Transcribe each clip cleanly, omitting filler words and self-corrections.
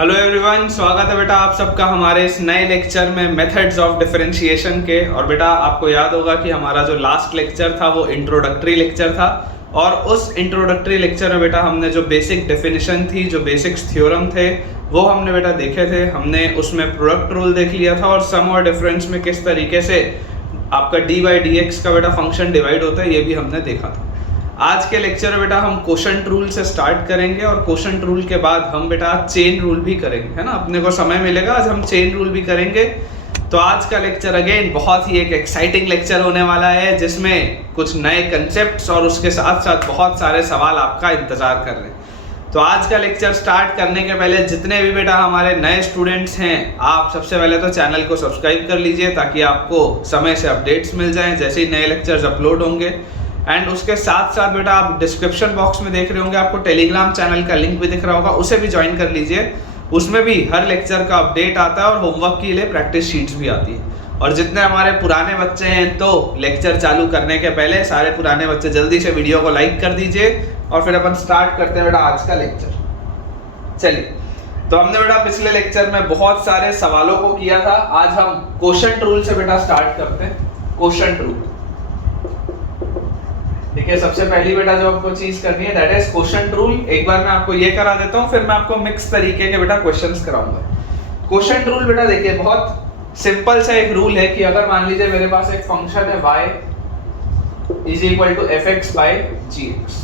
Hello everyone, स्वागत है बेटा आप सबका हमारे इस नए लेक्चर में मेथड्स ऑफ डिफरेंशिएशन के। और बेटा आपको याद होगा कि हमारा जो लास्ट लेक्चर था वो इंट्रोडक्टरी लेक्चर था, और उस इंट्रोडक्टरी लेक्चर में बेटा हमने जो बेसिक डेफिनेशन थी, जो बेसिक्स थ्योरम थे, वो हमने बेटा देखे थे। हमने उसमें प्रोडक्ट रूल देख लिया था और सम और डिफरेंस में किस तरीके से आपका डी बाई डी एक्स का बेटा फंक्शन डिवाइड होता है, ये भी हमने देखा था। आज के लेक्चर में बेटा हम क्वोशंट रूल से स्टार्ट करेंगे और क्वोशंट रूल के बाद हम बेटा चेन रूल भी करेंगे, है ना। अपने को समय मिलेगा, आज हम चेन रूल भी करेंगे। तो आज का लेक्चर अगेन बहुत ही एक एक्साइटिंग लेक्चर होने वाला है, जिसमें कुछ नए कंसेप्ट्स और उसके साथ साथ बहुत सारे सवाल आपका इंतजार कर रहे हैं। तो आज का लेक्चर स्टार्ट करने के पहले जितने भी बेटा हमारे नए स्टूडेंट्स हैं, आप सबसे पहले तो चैनल को सब्सक्राइब कर लीजिए ताकि आपको समय से अपडेट्स मिल जाएं जैसे ही नए लेक्चर्स अपलोड होंगे। एंड उसके साथ साथ बेटा आप डिस्क्रिप्शन बॉक्स में देख रहे होंगे, आपको टेलीग्राम चैनल का लिंक भी दिख रहा होगा, उसे भी ज्वाइन कर लीजिए। उसमें भी हर लेक्चर का अपडेट आता है और होमवर्क के लिए प्रैक्टिस शीट्स भी आती है। और जितने हमारे पुराने बच्चे हैं, तो लेक्चर चालू करने के पहले सारे पुराने बच्चे जल्दी से वीडियो को लाइक कर दीजिए और फिर अपन स्टार्ट करते हैं बेटा आज का लेक्चर। चलिए, तो हमने बेटा पिछले लेक्चर में बहुत सारे सवालों को किया था। आज हम क्वोशंट रूल से बेटा स्टार्ट करते हैं। क्वोशंट रूल, ठीक है। सबसे पहली बेटा जो आपको चीज करनी है दैट इज क्वोशंट रूल। एक बार मैं आपको ये करा देता हूँ, फिर मैं आपको मिक्स तरीके के बेटा क्वेश्चंस कराऊंगा। क्वोशंट रूल बेटा देखिए बहुत सिंपल सा एक रूल है कि अगर मान लीजिए मेरे पास एक फंक्शन है y is equal to f x by g x,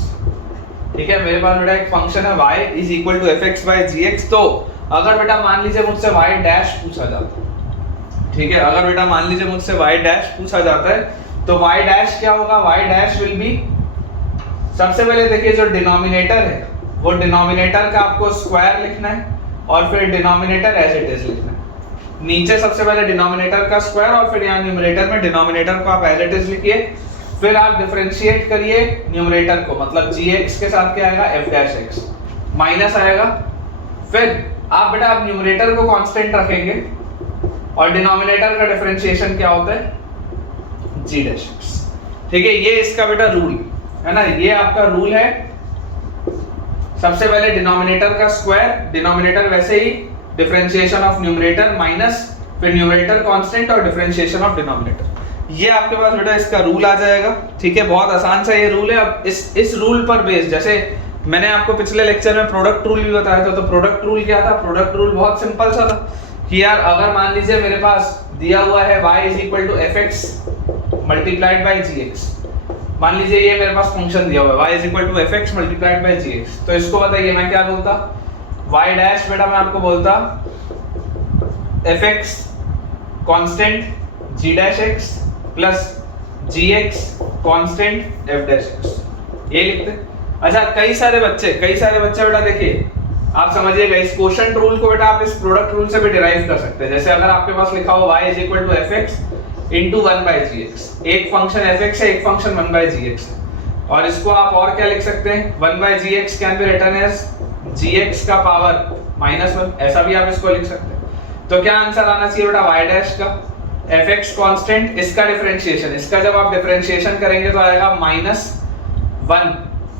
ठीक है। मेरे पास बेटा एक फंक्शन है y is equal to f x by g x. तो अगर बेटा मान लीजिए मुझसे y डैश पूछा जाता है, ठीक है, अगर बेटा मान लीजिए मुझसे y डैश पूछा जाता है, तो y डैश क्या होगा? y डैश विल बी, सबसे पहले देखिए जो डिनोमिनेटर है वो डिनोमिनेटर का आपको स्क्वायर लिखना है और फिर डिनोमिनेटर एज इट इज लिखना है। नीचे सबसे पहले डिनोमिनेटर का स्क्वायर और फिर यहाँ न्यूमरेटर में डिनोमिनेटर को आप एज इट इज लिखिए। फिर आप डिफरेंशिएट करिए न्यूमरेटर को, मतलब gx के साथ क्या आएगा? f डैश x माइनस आएगा। फिर आप बेटा आप न्यूमरेटर को कांस्टेंट रखेंगे और डिनोमिनेटर का डिफरेंशिएशन क्या होता है? g डैश x, ठीक है। ये इसका बेटा रूल है ना, ये आपका रूल है। सबसे पहले डिनोमिनेटर का स्क्वायर, डिनोमिनेटर वैसे ही डिफरेंशिएशन ऑफ न्यूमरेटर माइनस, फिर न्यूमरेटर कांस्टेंट और डिफरेंशिएशन ऑफ डिनोमिनेटर। ये आपके पास बेटा इसका रूल आ जाएगा, ठीक है। बहुत आसान सा ये रूल है। अब इस रूल पर बेस्ड, जैसे मैंने आपको पिछले लेक्चर में प्रोडक्ट रूल भी बताया था, तो प्रोडक्ट रूल क्या था? प्रोडक्ट रूल बहुत सिंपल सा था कि यार अगर मान लीजिए मेरे पास दिया हुआ है y is equal to f x multiplied by g x. मान लीजिए ये मेरे पास फंक्शन दिया हुआ है y is equal to f x multiplied by g x. तो इसको बताइए मैं क्या बोलता? y डैश बेटा मैं आपको बोलता F x constant g dash x plus gx constant f dash x, ये लिखते। अच्छा, कई सारे बच्चे बेटा देखिए आप समझिएगा, इस क्वोशंट रूल को बेटा आप इस प्रोडक्ट रूल से भी डिराइव कर सकते हैं। जैसे अगर आपके पास लिखा हो y is equal to f x into 1 by g x, एक फंक्शन एफ एक्स है, एक फंक्शन 1 बाई जी एक्स है, और इसको आप और क्या लिख सकते हैं? 1 by g x can be written as g x का पावर -1, ऐसा भी आप इसको लिख सकते हैं। तो क्या आंसर आना चाहिए बेटा? y डैश का एफ एक्स कांस्टेंट, इसका डिफरेंशिएशन, इसका जब आप डिफरेंशिएशन करेंगे तो आएगा -1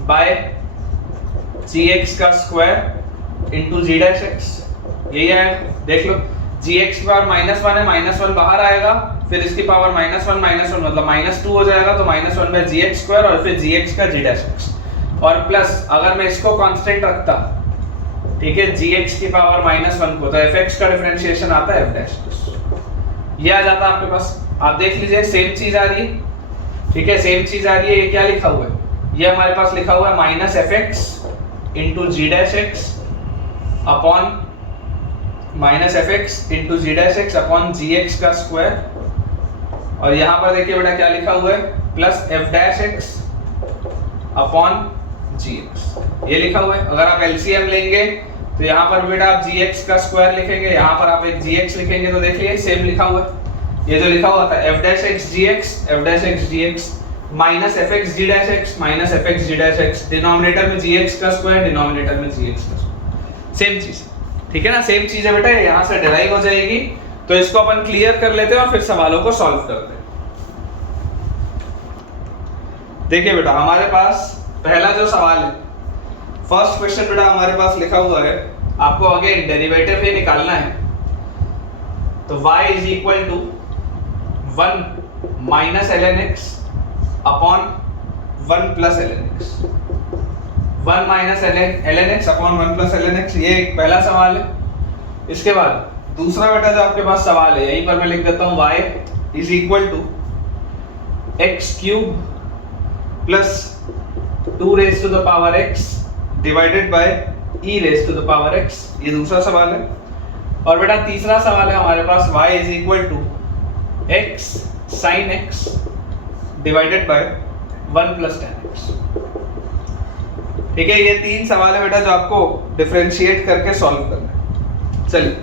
बाय जी एक्स का square into g dash x, यही आएगा। देख लो, जी एक्स की पावर -1 है, -1 बाहर आएगा, फिर इसकी पावर -1 मतलब -2 हो जाएगा, तो -1 बाय जी एक्स स्क्वायर और फिर जी एक्स का जी डैश एक्स, और प्लस अगर मैं इसको कांस्टेंट रखता, ठीक है, जी एक्स की पावर -1 को, तो एफ एक्स का डिफरेंशिएशन आता है f डैश, ये आ जाता है आपके पास। आप देख लीजिए सेम चीज आ रही है, ठीक है, सेम चीज आ रही है। ये क्या लिखा हुआ है? ये हमारे पास लिखा हुआ है minus f x into g dash x upon minus f x into g dash x upon g x का स्क्वायर, और यहाँ पर देखिए बेटा क्या लिखा हुआ है? Plus f dash x upon g x, ये लिखा हुआ है। अगर आप एलसीएम लेंगे तो यहाँ पर बेटा आप जी एक्स का स्क्वायर लिखेंगे, यहाँ पर आप एक जी एक्स लिखेंगे, तो देखिए सेम लिखा हुआ है। ये जो लिखा हुआ था f dash x g x minus f x g dash x minus f x g dash x, denominator में जी एक्स का स्क्वायर, डिनोमिनेटर में जी एक्स का स्क्वायर, सेम चीज, ठीक है ना। सेम चीज है बेटा, यहाँ से डिराइव हो जाएगी। तो इसको अपन क्लियर कर लेते हैं और फिर सवालों को सॉल्व करते हैं। देखिए बेटा हमारे पास पहला जो सवाल है, फर्स्ट क्वेश्चन बेटा हमारे पास लिखा हुआ है आपको अगेन डेरिवेटिव ही निकालना है, तो y is equal to 1 minus ln x upon 1 plus ln x, 1 minus ln x upon 1 plus ln x, ये एक पहला सवाल है। इसके बाद दूसरा बेटा जो आपके पास सवाल है, यहीं पर मैं लिख देता हूं y is equal to x cube plus 2 raise to the power x divided by e raise to the power x, ये दूसरा सवाल है। और बेटा तीसरा सवाल है हमारे पास y is equal to x sin x divided by 1 plus tan x। ठीक है, ये तीन सवाल है बेटा जो आपको डिफरेंशिएट करके सॉल्व करना है। चलिए,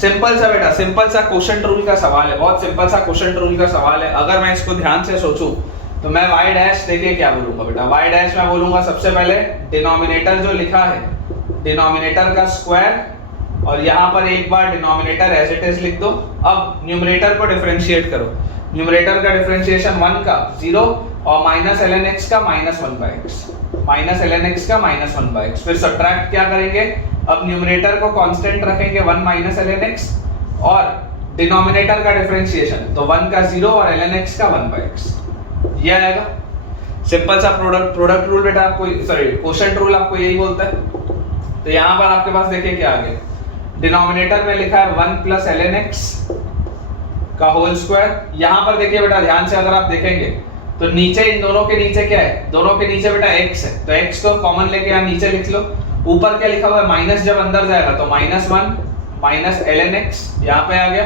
सिंपल सा बेटा, सिंपल सा क्वोशंट रूल का सवाल है, बहुत सिंपल सा क्वोशंट रूल का सवाल है। अगर मैं इसको ध्यान से सोचूं तो मैं y डैश देखिए क्या बोलूंगा बेटा, y डैश मैं बोलूंगा सबसे पहले डिनोमिनेटर जो लिखा है, डिनोमिनेटर का स्क्वायर, और यहाँ पर एक बार डिनोमिनेटर एज इट इज लिख दो। अब न्यूमरेटर को डिफरेंशिएट करो, न्यूमरेटर का डिफरेंशिएशन 1 का 0 और माइनस ln x का minus 1 by x, minus ln x का माइनस 1 बाय x। फिर सब्ट्रैक्ट क्या करेंगे, अब न्यूमरेटर को कांस्टेंट रखेंगे 1 माइनस ln x और डिनोमिनेटर का डिफरेंशिएशन, तो 1 का 0 और ln x का 1 बाय x, ये आएगा। सिंपल सा प्रोडक्ट रूल बेटा आपको, सॉरी क्वोशंट रूल आपको यही बोलता है। तो यहाँ पर आपके पास देखिए क्या आ गया, डिनोमिनेटर में लिखा है 1 प्लस ln x का होल स्क्वायर। यहाँ पर देखिए बेटा ध्यान से, अगर आप देखेंगे तो नीचे इन दोनों के नीचे क्या है, दोनों के नीचे बेटा x है, तो x को कॉमन लेके यहाँ नीचे लिख लो। ऊपर क्या लिखा हुआ है, माइनस जब अंदर जाएगा तो -1 माइनस ln x यहाँ पे आ गया।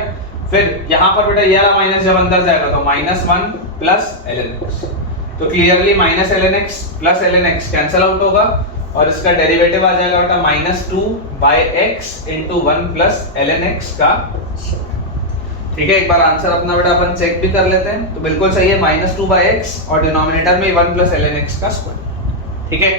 फिर यहाँ पर बेटा ये वाला माइनस जब अंदर जाएगा तो -1 प्लस ln x, तो clearly minus ln x plus ln x cancel out होगा और इसका डेरिवेटिव आ जाएगा बेटा -2 by x into 1 plus ln x का। ठीक है, एक बार आंसर अपना बेटा अपन चेक भी कर लेते हैं, तो बिल्कुल सही है, -2 बाय x और डिनोमिनेटर में 1 प्लस ln x का स्क्वायर। ठीक है,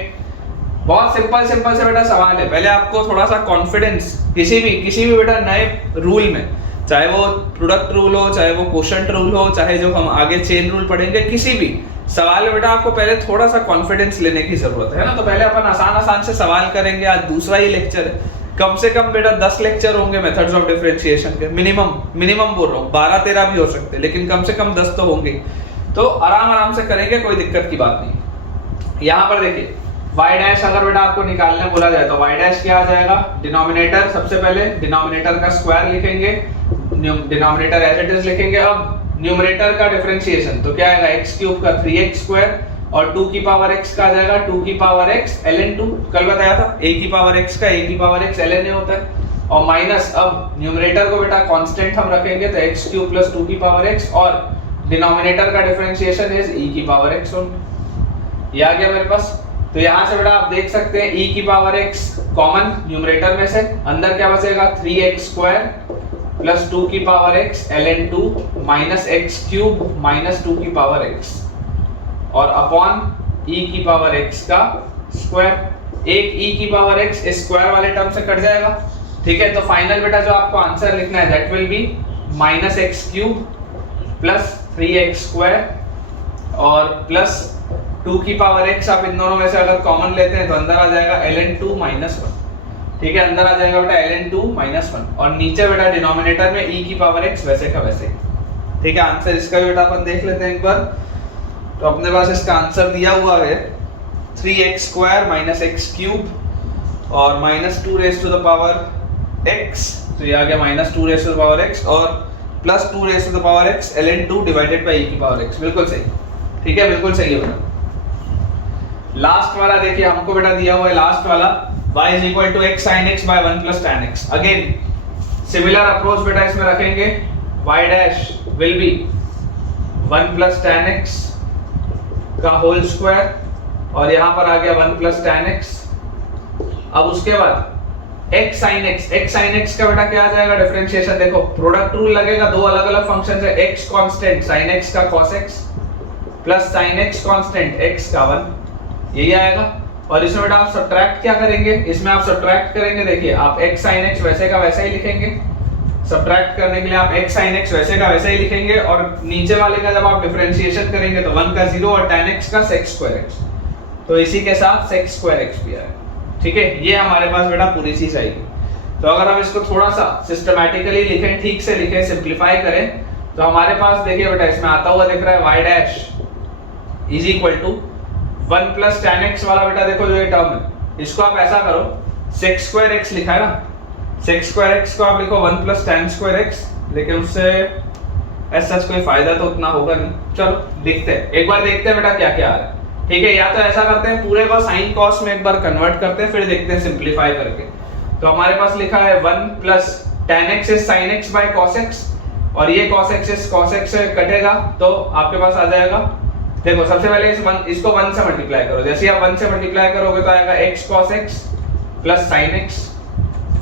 बहुत सिंपल से बेटा सवाल है। पहले आपको थोड़ा सा कॉन्फिडेंस किसी भी बेटा नए रूल में, चाहे वो प्रोडक्ट रूल हो, चाहे वो क्वोशंट रूल हो, चाहे जो हम आगे चेन रूल पढ़ेंगे, किसी भी सवाल में बेटा आपको पहले थोड़ा सा कॉन्फिडेंस लेने की जरूरत है ना। तो पहले अपन आसान से सवाल करेंगे। आज दूसरा ही लेक्चर है, कम से कम बेटा 10 लेक्चर होंगे मेथड्स ऑफ डिफरेंशिएशन के, मिनिमम बोल रहा हूँ, 12-13 भी हो सकते हैं, लेकिन कम से कम 10 तो होंगे। तो आराम से करेंगे, कोई दिक्कत की बात नहीं। यहाँ पर देखिए y डैश अगर बेटा आपको निकालने बोला जाए तो y डैश क्या आ जाएगा, डिनोमिनेटर, सबसे पहले डिनोमिनेटर का स्क्वायर लिखेंगे, डिनोमिनेटर एज इट इज लिखेंगे। अब न्यूमरेटर का डिफरेंशिएशन तो क्या आएगा, x क्यूब का 3x स्क्वायर और 2 की पावर x का आ जाएगा 2 की पावर x ln 2, कल बताया था a की पावर x का a की पावर x ln a होता है, और माइनस, अब न्यूमरेटर को बेटा कांस्टेंट हम रखेंगे तो x क्यूब प्लस 2 की पावर x और डिनोमिनेटर का डिफरेंशिएशन इज e की पावर x, ये आ गया मेरे पास। तो यहाँ से बेटा आप देख सकते हैं e की पावर x कॉमन न्यूमरेटर में से, अंदर क्या बचेगा 3x स्क्वायर प्लस 2 की power x ln 2 minus x cube minus 2 की पावर x और अपॉन e की पावर x का स्क्वायर। एक e की पावर x इस स्क्वायर वाले टर्म से कट जाएगा। ठीक है, तो फाइनल बेटा जो आपको आंसर लिखना है that will B -x cube plus 3x square और प्लस 2 की पावर x। आप इन दोनों में से अगर कॉमन लेते हैं तो अंदर आ जाएगा ln 2 माइनस 1। ठीक है, अंदर आ जाएगा बेटा ln 2 माइनस 1 और नीचे बेटा डिनोमिनेटर में e की पावर x वैसे का वैसे। ठीक है, आंसर इसका भी बेटा अपन देख लेते हैं एक बार। तो अपने पास इसका आंसर दिया हुआ है 3x square minus x cube और minus 2 raise to the power x, तो ये आ गया -2 raise to the power x और plus 2 raise to the power x ln 2 divided by e की पावर x। बिल्कुल सही। ठीक है, बिल्कुल सही है बेटा। लास्ट वाला देखिए हमको बेटा दिया हुआ है, लास्ट वाला y is equal to x sin x by 1 plus tan x। Again similar approach बेटा इसमें रखेंगे, y dash will be 1 plus tan x का होल स्क्वायर और यहाँ पर आ गया 1 plus tan x। अब उसके बाद x sin x का बेटा क्या आ जाएगा डिफरेंशिएशन, देखो प्रोडक्ट रूल लगेगा, दो अलग अलग फंक्शन है, x कांस्टेंट sin x का cos x plus sin x constant x का 1, यही आएगा। और इसमें बेटा आप सब्ट्रैक्ट क्या करेंगे, इसमें आप सब्ट्रैक्ट करेंगे, देखिए आप x sin x वैसे का वैसा ही लिखेंगे, सब्ट्रैक्ट करने के लिए आप x sin x वैसे का वैसा ही लिखेंगे और नीचे वाले का जब आप डिफरेंशिएशन करेंगे तो 1 का 0 और tan x का sec square x, तो इसी के साथ sec square x भी आएगा। ठीक है, ये हमारे पास बेटा पूरी चीज आएगी। तो अगर हम इसको थोड़ा सा सिस्टमैटिकली लिखें, ठीक से लिखें, सिंप्लीफाई करें, तो हमारे पास देखिए बेटा इसमें आता हुआ दिख रहा है y dash is equal to 1 plus tan x वाला बेटा देखो जो ये टर्म है, इसको आप ऐसा करो, sec स्क्वायर x लिखा है ना, sec स्क्वायर x को आप लिखो 1 प्लस tan स्क्वायर x, लेकिन उससे ऐसा कोई फायदा तो उतना होगा नहीं। चलो लिखते हैं, एक बार देखते हैं बेटा क्या क्या आ रहा है। ठीक है, या तो ऐसा करते हैं पूरे को साइन कॉस में एक बार कन्वर्ट करते हैं, फिर देखते हैं सिंप्लीफाई करके। तो हमारे पास लिखा है 1 plus tan x is sin x by cos x, और ये cos x इस cos x से कटेगा तो आपके पास आ जाएगा, देखो सबसे पहले इसको 1 से मल्टीप्लाई करो, जैसे ही आप 1 से मल्टीप्लाई करोगे तो आएगा x cos x plus sin x,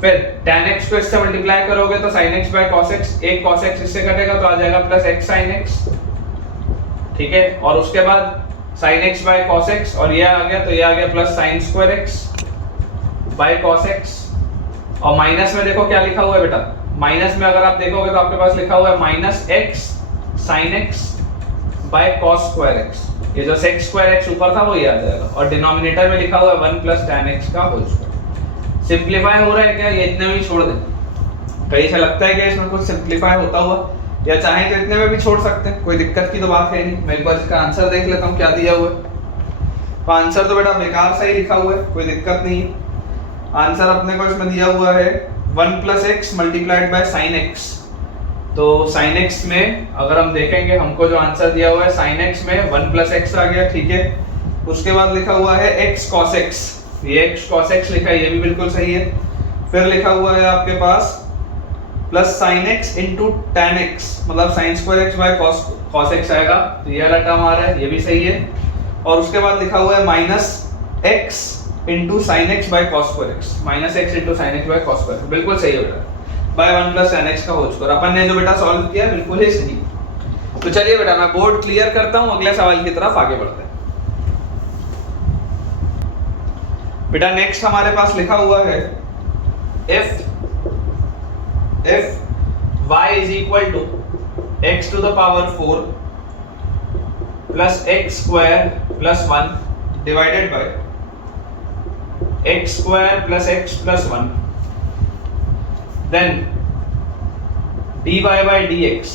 फिर tan x को इससे मल्टीप्लाई करोगे तो sin x by cos x, एक cos x इससे कटेगा तो आ जाएगा प्लस x sin x। ठीक है, और उसके बाद sin x by cos x, और ये आ गया तो ये आ गया plus sin square x by cos x, और माइनस में देखो क्या लिखा हुआ है बेटा, माइनस में अगर आप देखोगे तो आपके पास लिखा हुआ है minus x sin x by cos square x, ये जो sec स्क्वायर x ऊपर था वो ये आ जाएगा, और डिनोमिनेटर में लिखा हुआ है 1 प्लस tan x का होल स्क्वायर। सिंप्लीफाई हो रहा है क्या, ये इतने में ही छोड़ दें, कहीं से लगता है कि इसमें कुछ सिंप्लीफाई होता हुआ, या चाहे तो इतने में भी छोड़ सकते हैं, कोई दिक्कत की तो बात है नहीं। मैं एक बार इसका आंसर देख लेता हूँ क्या दिया हुआ है। तो आंसर तो बेटा बेकार सा ही लिखा हुआ है, कोई दिक्कत नहीं है। आंसर अपने को इसमें दिया हुआ है 1 plus x multiplied by sine x, तो साइन एक्स में अगर हम देखेंगे हमको जो आंसर दिया हुआ है साइन एक्स में 1 प्लस एक्स आ गया। ठीक है, उसके बाद लिखा हुआ है x cos x, ये x cos x लिखा है, ये भी बिल्कुल सही है। फिर लिखा हुआ है आपके पास plus sin x into tan x, मतलब sin square x by cos x आएगा, तो ये वाला टर्म आ रहा है, ये भी सही है। और उसके बाद लिखा हुआ है minus x into sine x by cos square x, minus x into sine x by cos square, बिल्कुल सही है बेटा, बाय 1 प्लस tan x का होल स्क्वायर। अपन ने जो बेटा सॉल्व किया बिल्कुल ही सही। तो चलिए बेटा मैं बोर्ड क्लियर करता हूं, अगले सवाल की तरफ आगे बढ़ते हैं। बेटा नेक्स्ट हमारे पास लिखा हुआ है if y is equal to x to the power 4 plus x square plus 1 divided by x square plus x plus 1, then dy by dx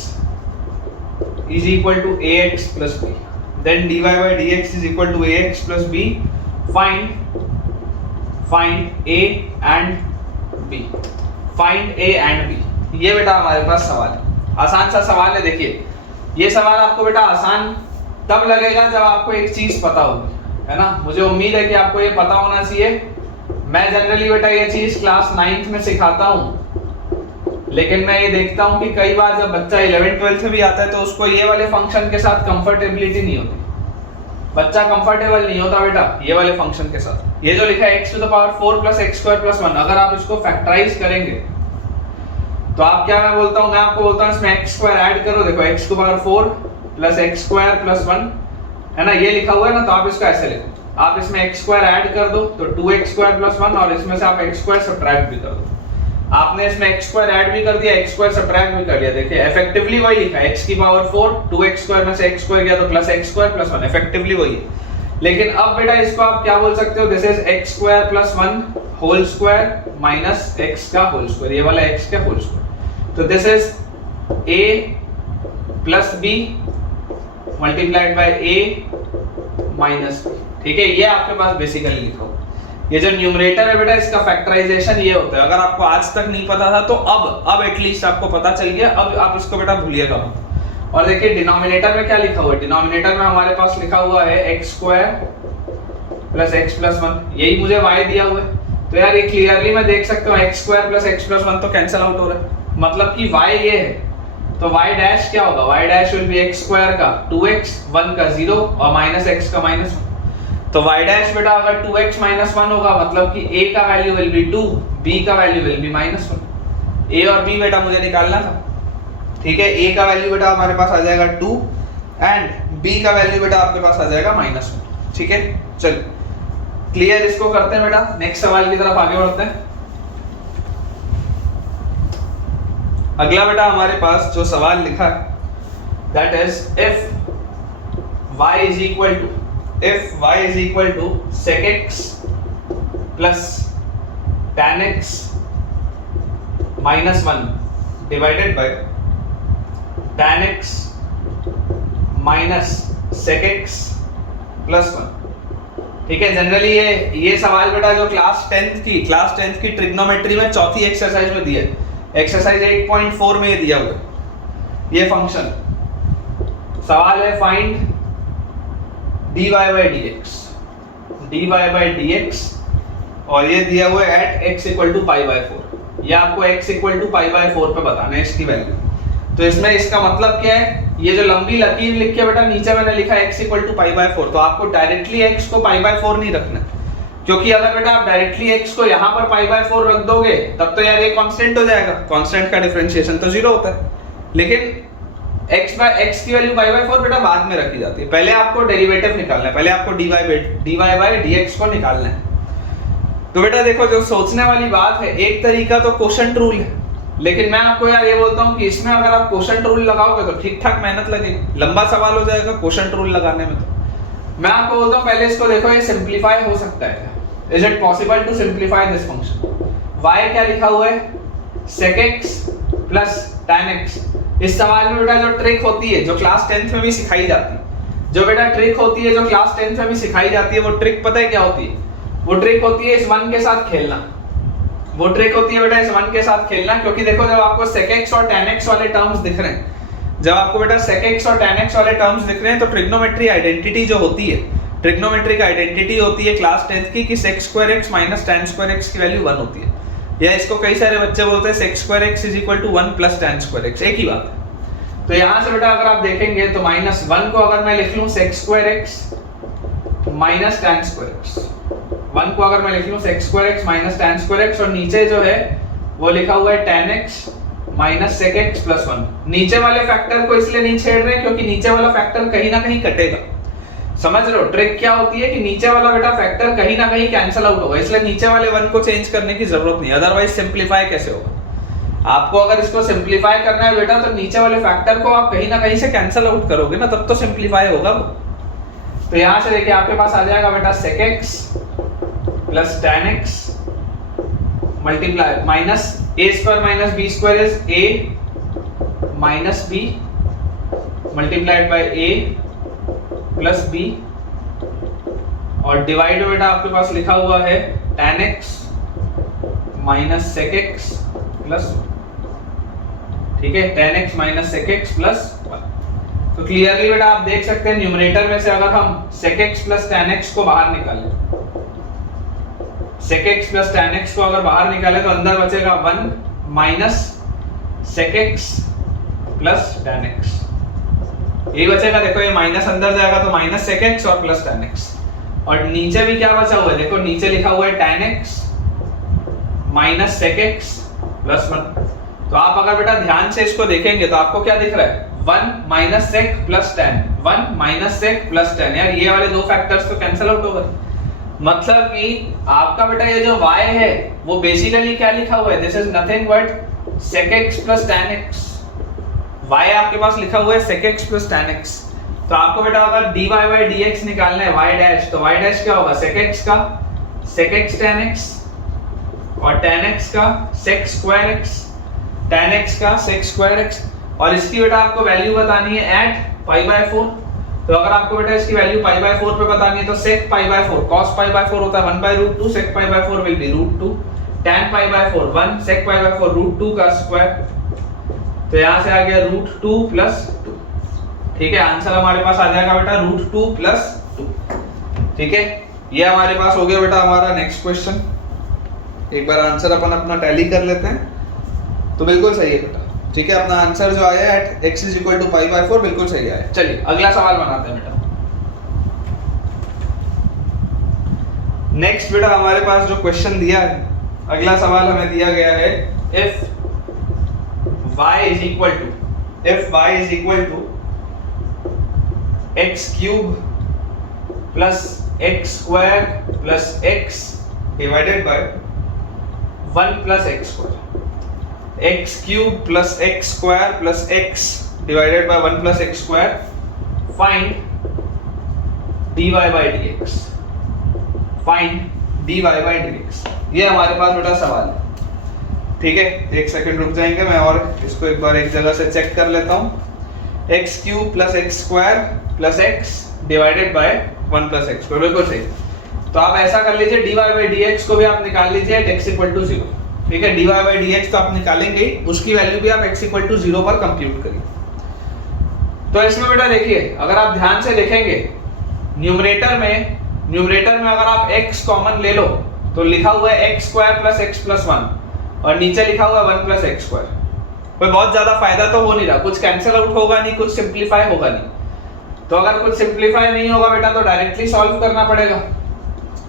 is equal to ax plus b, then dy by dx is equal to ax plus b, find a and b, find a and b। ये बेटा हमारे पास सवाल है, आसान सा सवाल है। देखिए ये सवाल आपको बेटा आसान तब लगेगा जब आपको एक चीज पता होगी, है ना। मुझे उम्मीद है कि आपको ये पता होना चाहिए। मैं जनरली बेटा ये चीज क्लास 9th में सिखाता हूँ, लेकिन मैं ये देखता हूँ कि कई बार जब बच्चा 11th 12th में भी आता है तो उसको ये वाले फंक्शन के साथ कंफर्टेबिलिटी नहीं होती, बच्चा कंफर्टेबल नहीं होता बेटा ये वाले फंक्शन के साथ। ये जो लिखा है x to the power 4 plus x square plus 1, अगर आप इसको फैक्टराइज करेंगे तो आप क्या, मैं बोलता हूँ, मैं आपको बोलता हूँ इसमें x स्क्वायर ऐड करो। देखो x to the power 4 plus x square plus 1, है ना, ये लिखा हुआ है ना, तो आप इसको ऐसे लिखो, आप इसमें x स्क्वायर ऐड कर दो तो 2x स्क्वायर प्लस 1, और इसमें से आप x स्क्वायर सब्ट्रैक्ट भी कर दो। आपने इसमें x स्क्वायर ऐड भी कर दिया, x स्क्वायर सब्ट्रैक्ट भी कर दिया। देखिए इफेक्टिवली वही लिखा है, x की पावर 4, 2x स्क्वायर में से x स्क्वायर गया तो plus x square plus 1, effectively वही है। लेकिन अब बेटा इसको आप क्या बोल सकते हो, this is x square plus 1 whole square minus x का होल स्क्वायर, ये वाला x का होल स्क्वायर। तो this is a plus b multiplied by a minus b। ठीक है, ये आपके पास बेसिकली लिखा हुआ। ये जो न्यूमरेटर है बेटा इसका फैक्टराइजेशन ये होता है। अगर आपको आज तक नहीं पता था तो अब एटलीस्ट आपको पता चल गया, अब आप इसको बेटा भूलिएगा मत। और देखिए डिनोमिनेटर में क्या लिखा हुआ है, डिनोमिनेटर में हमारे पास लिखा हुआ है x square plus x plus 1, यही मुझे y दिया हुआ है। तो यार ये क्लियरली मैं देख सकता हूँ x square plus x plus 1 तो कैंसिल आउट हो रहा है, मतलब कि y ये है, तो y डैश क्या होगा, y dash will B x square का 2x, 1 का 0 और माइनस x का माइनस 1। तो y डैश बेटा अगर 2x माइनस 1 होगा मतलब कि a का वैल्यू विल बी 2, b का value will be minus 1। a और b बेटा मुझे निकालना था। ठीक है, a का वैल्यू बेटा हमारे पास आ जाएगा 2 एंड b का वैल्यू बेटा आपके पास आ जाएगा माइनस 1। ठीक है, चलिए क्लियर, इसको करते हैं बेटा, नेक्स्ट सवाल की तरफ आगे बढ़ते हैं। अगला बेटा हमारे पास जो सवाल लिखा है that is if y is equal to sec x plus tan x minus 1 divided by tan x minus sec x plus 1। ठीक है, जनरली ये सवाल बेटा जो क्लास 10th की ट्रिग्नोमेट्री में चौथी एक्सरसाइज में दिया है, एक्सरसाइज 8.4 में दिया हुआ है। ये फंक्शन सवाल है फाइंड dy by dx और ये दिया हुआ है at x equal to pi by 4। ये आपको x equal to pi by 4 पे बताना है इसकी वैल्यू। तो इसमें इसका मतलब क्या है, ये जो लंबी लकीर लिख के बेटा नीचे मैंने लिखा x equal to pi by 4, तो आपको डायरेक्टली x को पाई बाय 4 नहीं रखना, क्योंकि अगर बेटा आप डायरेक्टली x को यहाँ पर पाई बाय 4 रख दोगे तब तो यार ये कांस्टेंट हो जाएगा, कांस्टेंट का डिफरेंशिएशन तो 0 होता है। लेकिन x की वैल्यू पाई बाय 4 बेटा बाद में रखी जाती है, पहले आपको डेरिवेटिव निकालना है, पहले आपको dy बाय dx को निकालना है। तो बेटा देखो, जो सोचने वाली बात है, एक तरीका तो क्वोशंट रूल है, लेकिन मैं आपको यार ये बोलता हूँ कि इसमें अगर आप क्वोशंट रूल लगाओगे तो ठीक ठाक मेहनत लगेगी, लंबा सवाल हो जाएगा क्वोशंट रूल लगाने में। तो मैं आपको बोलता हूँ पहले इसको देखो, ये सिंप्लीफाई हो सकता है क्या, is it possible to simplify this function. y क्या लिखा हुआ है, sec x plus tan x। इस सवाल में बेटा जो ट्रिक होती है, जो क्लास 10th में भी सिखाई जाती है, जो बेटा ट्रिक होती है जो क्लास 10th में भी सिखाई जाती है, वो ट्रिक पता है क्या होती है, वो ट्रिक होती है इस 1 के साथ खेलना। वो ट्रिक होती है बेटा इस 1 के साथ खेलना, क्योंकि देखो जब आपको sec x और tan x वाले टर्म्स दिख रहे हैं, जब आपको बेटा sec x और tan x वाले टर्म्स दिख रहे हैं, तो ट्रिग्नोमेट्री आइडेंटिटी जो होती है, ट्रिग्नोमेट्रिक आइडेंटिटी होती है क्लास 10th की कि sec square x minus tan square x की वैल्यू 1 होती है, या इसको कई सारे बच्चे बोलते हैं sec square x is equal to 1 plus tan square x, एक ही बात है। तो यहाँ से बेटा अगर आप देखेंगे तो माइनस 1 को अगर मैं लिख लूं sec square x minus tan square x, 1 को अगर मैं लिख लूं sec square x minus tan square x, और नीचे जो है वो लिखा हुआ है tan x minus sec x plus 1। नीचे वाले फैक्टर को इसलिए नहीं छेड़ रहे क्योंकि नीचे वाला फैक्टर कहीं ना कहीं कटेगा, समझ रहे हो। ट्रिक क्या होती है कि नीचे वाला बेटा फैक्टर कहीं ना कहीं कैंसिल आउट होगा, इसलिए नीचे वाले 1 को चेंज करने की जरूरत नहीं, अदरवाइज सिंप्लीफाई कैसे होगा। आपको अगर इसको सिंप्लीफाई करना है बेटा, तो नीचे वाले फैक्टर को आप कहीं ना कहीं से कैंसिल आउट करोगे ना, तब तो सिंप्लीफाई होगा वो। तो यहां से देखिए आपके पास आ जाएगा बेटा sec x plus tan x multiply minus a square minus b square is a minus b multiplied by a plus b, और डिवाइड बेटा आपके पास लिखा हुआ है tan x minus sec x plus, ठीक है, tan x minus sec x plus 1। तो clearly बेटा आप देख सकते हैं न्यूमरेटर में से अगर हम sec x plus tan x को बाहर निकालें, sec x plus tan x को अगर बाहर निकालें तो अंदर बचेगा 1 minus sec x plus tan x, ये बचेगा। देखो ये माइनस अंदर जाएगा तो माइनस sec x और प्लस tan x, और नीचे भी क्या बचा हुआ है, देखो नीचे लिखा हुआ है tan x minus sec x plus 1। तो आप अगर बेटा ध्यान से इसको देखेंगे तो आपको क्या दिख रहा है, 1 minus sec plus tan, 1 minus sec plus tan, यार ये वाले दो फैक्टर्स तो कैंसिल आउट हो गए। मतलब कि आपका बेटा ये जो y है वो बेसिकली क्या लिखा हुआ है, this is nothing but sec x plus tan x। y आपके पास लिखा हुआ है sec x plus tan x। तो आपको बेटा अगर dy by dx निकालना है y डैश, तो y डैश क्या होगा, sec x का sec x tan x, और tan x का sec square x, tan x का sec स्क्वायर x, और इसकी बेटा आपको वैल्यू बतानी है एट पाई बाय 4। तो अगर आपको बेटा इसकी वैल्यू पाई बाय 4 पे बतानी है तो sec pi by 4 cos pi by 4 होता है 1 by root 2, sec pi by 4 will be root 2, tan pi by 4 1, sec pi by 4 root 2 का स्क्वायर। तो यहां से आ गया रूट 2 प्लस 2, ठीक है, आंसर हमारे पास आ जाएगा बेटा रूट 2 प्लस 2। ठीक है, ये हमारे पास हो गया बेटा हमारा नेक्स्ट क्वेश्चन। एक बार आंसर अपन अपना टैली कर लेते हैं। तो बिल्कुल सही है बेटा, ठीक है, अपना आंसर जो आया at x is equal to pi by 4 बिल्कुल सही आया। चलिए अगला सवाल बनाते हैं बेटा। नेक्स्ट बेटा हमारे पास जो क्वेश्चन दिया है, अगला सवाल हमें दिया गया है if y is equal to x cube plus x square plus x divided by 1 plus x square, x cube plus x square plus x divided by 1 plus x square, find dy by dx, find dy by dx। ये हमारे पास बेटा सवाल है। ठीक है, एक second रुक जाएंगे, मैं और इसको एक बार एक जगह से चेक कर लेता हूँ। X cube plus x square plus x divided by 1 plus x square, बिल्कुल सही। तो आप ऐसा कर लीजिए, dy बाई dx को भी आप निकाल लीजिए एट x इक्वल टू 0। ठीक है, dy बाई dx तो आप निकालेंगे, उसकी वैल्यू भी आप x इक्वल टू 0 पर कंप्यूट करिए। तो इसमें बेटा देखिए, अगर आप ध्यान से देखेंगे, न्यूमरेटर में अगर आप x कॉमन ले लो तो लिखा हुआ है x square plus x plus 1 और नीचे लिखा हुआ है 1 प्लस x स्क्वायर। कोई बहुत ज्यादा फायदा तो हो नहीं रहा, कुछ कैंसिल आउट होगा नहीं, कुछ सिंप्लीफाई होगा नहीं। तो अगर कुछ सिंप्लीफाई नहीं होगा बेटा तो डायरेक्टली सॉल्व करना पड़ेगा।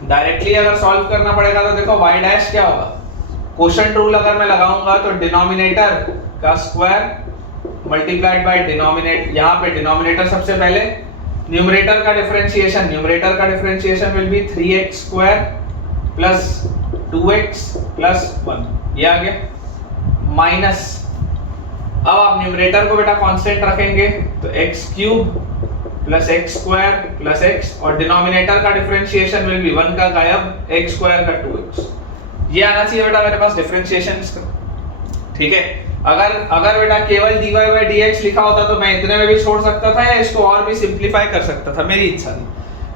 डायरेक्टली अगर सॉल्व करना पड़ेगा तो देखो y डैश क्या होगा, क्वोशंट रूल अगर मैं लगाऊंगा तो डिनोमिनेटर का स्क्वायर मल्टीप्लाइड बाय डिनोमिनेटर, यहाँ पे डिनोमिनेटर सबसे पहले, न्यूमरेटर का differentiation will be 3x square plus 2x plus 1, ये आ गया माइनस। अब आप न्यूमरेटर को बेटा कांस्टेंट रखेंगे तो x cube plus x square plus x और डिनोमिनेटर का डिफरेंशिएशन विल बी 1 का गायब, x स्क्वायर का 2x। ये आना चाहिए बेटा मेरे पास डिफरेंशिएशन इसका। ठीक है, अगर बेटा केवल dy बाई dx लिखा होता तो मैं इतने में भी छोड़ सकता था या इसको और भी सिंप्लीफाई कर सकता था, मेरी इच्छा थी।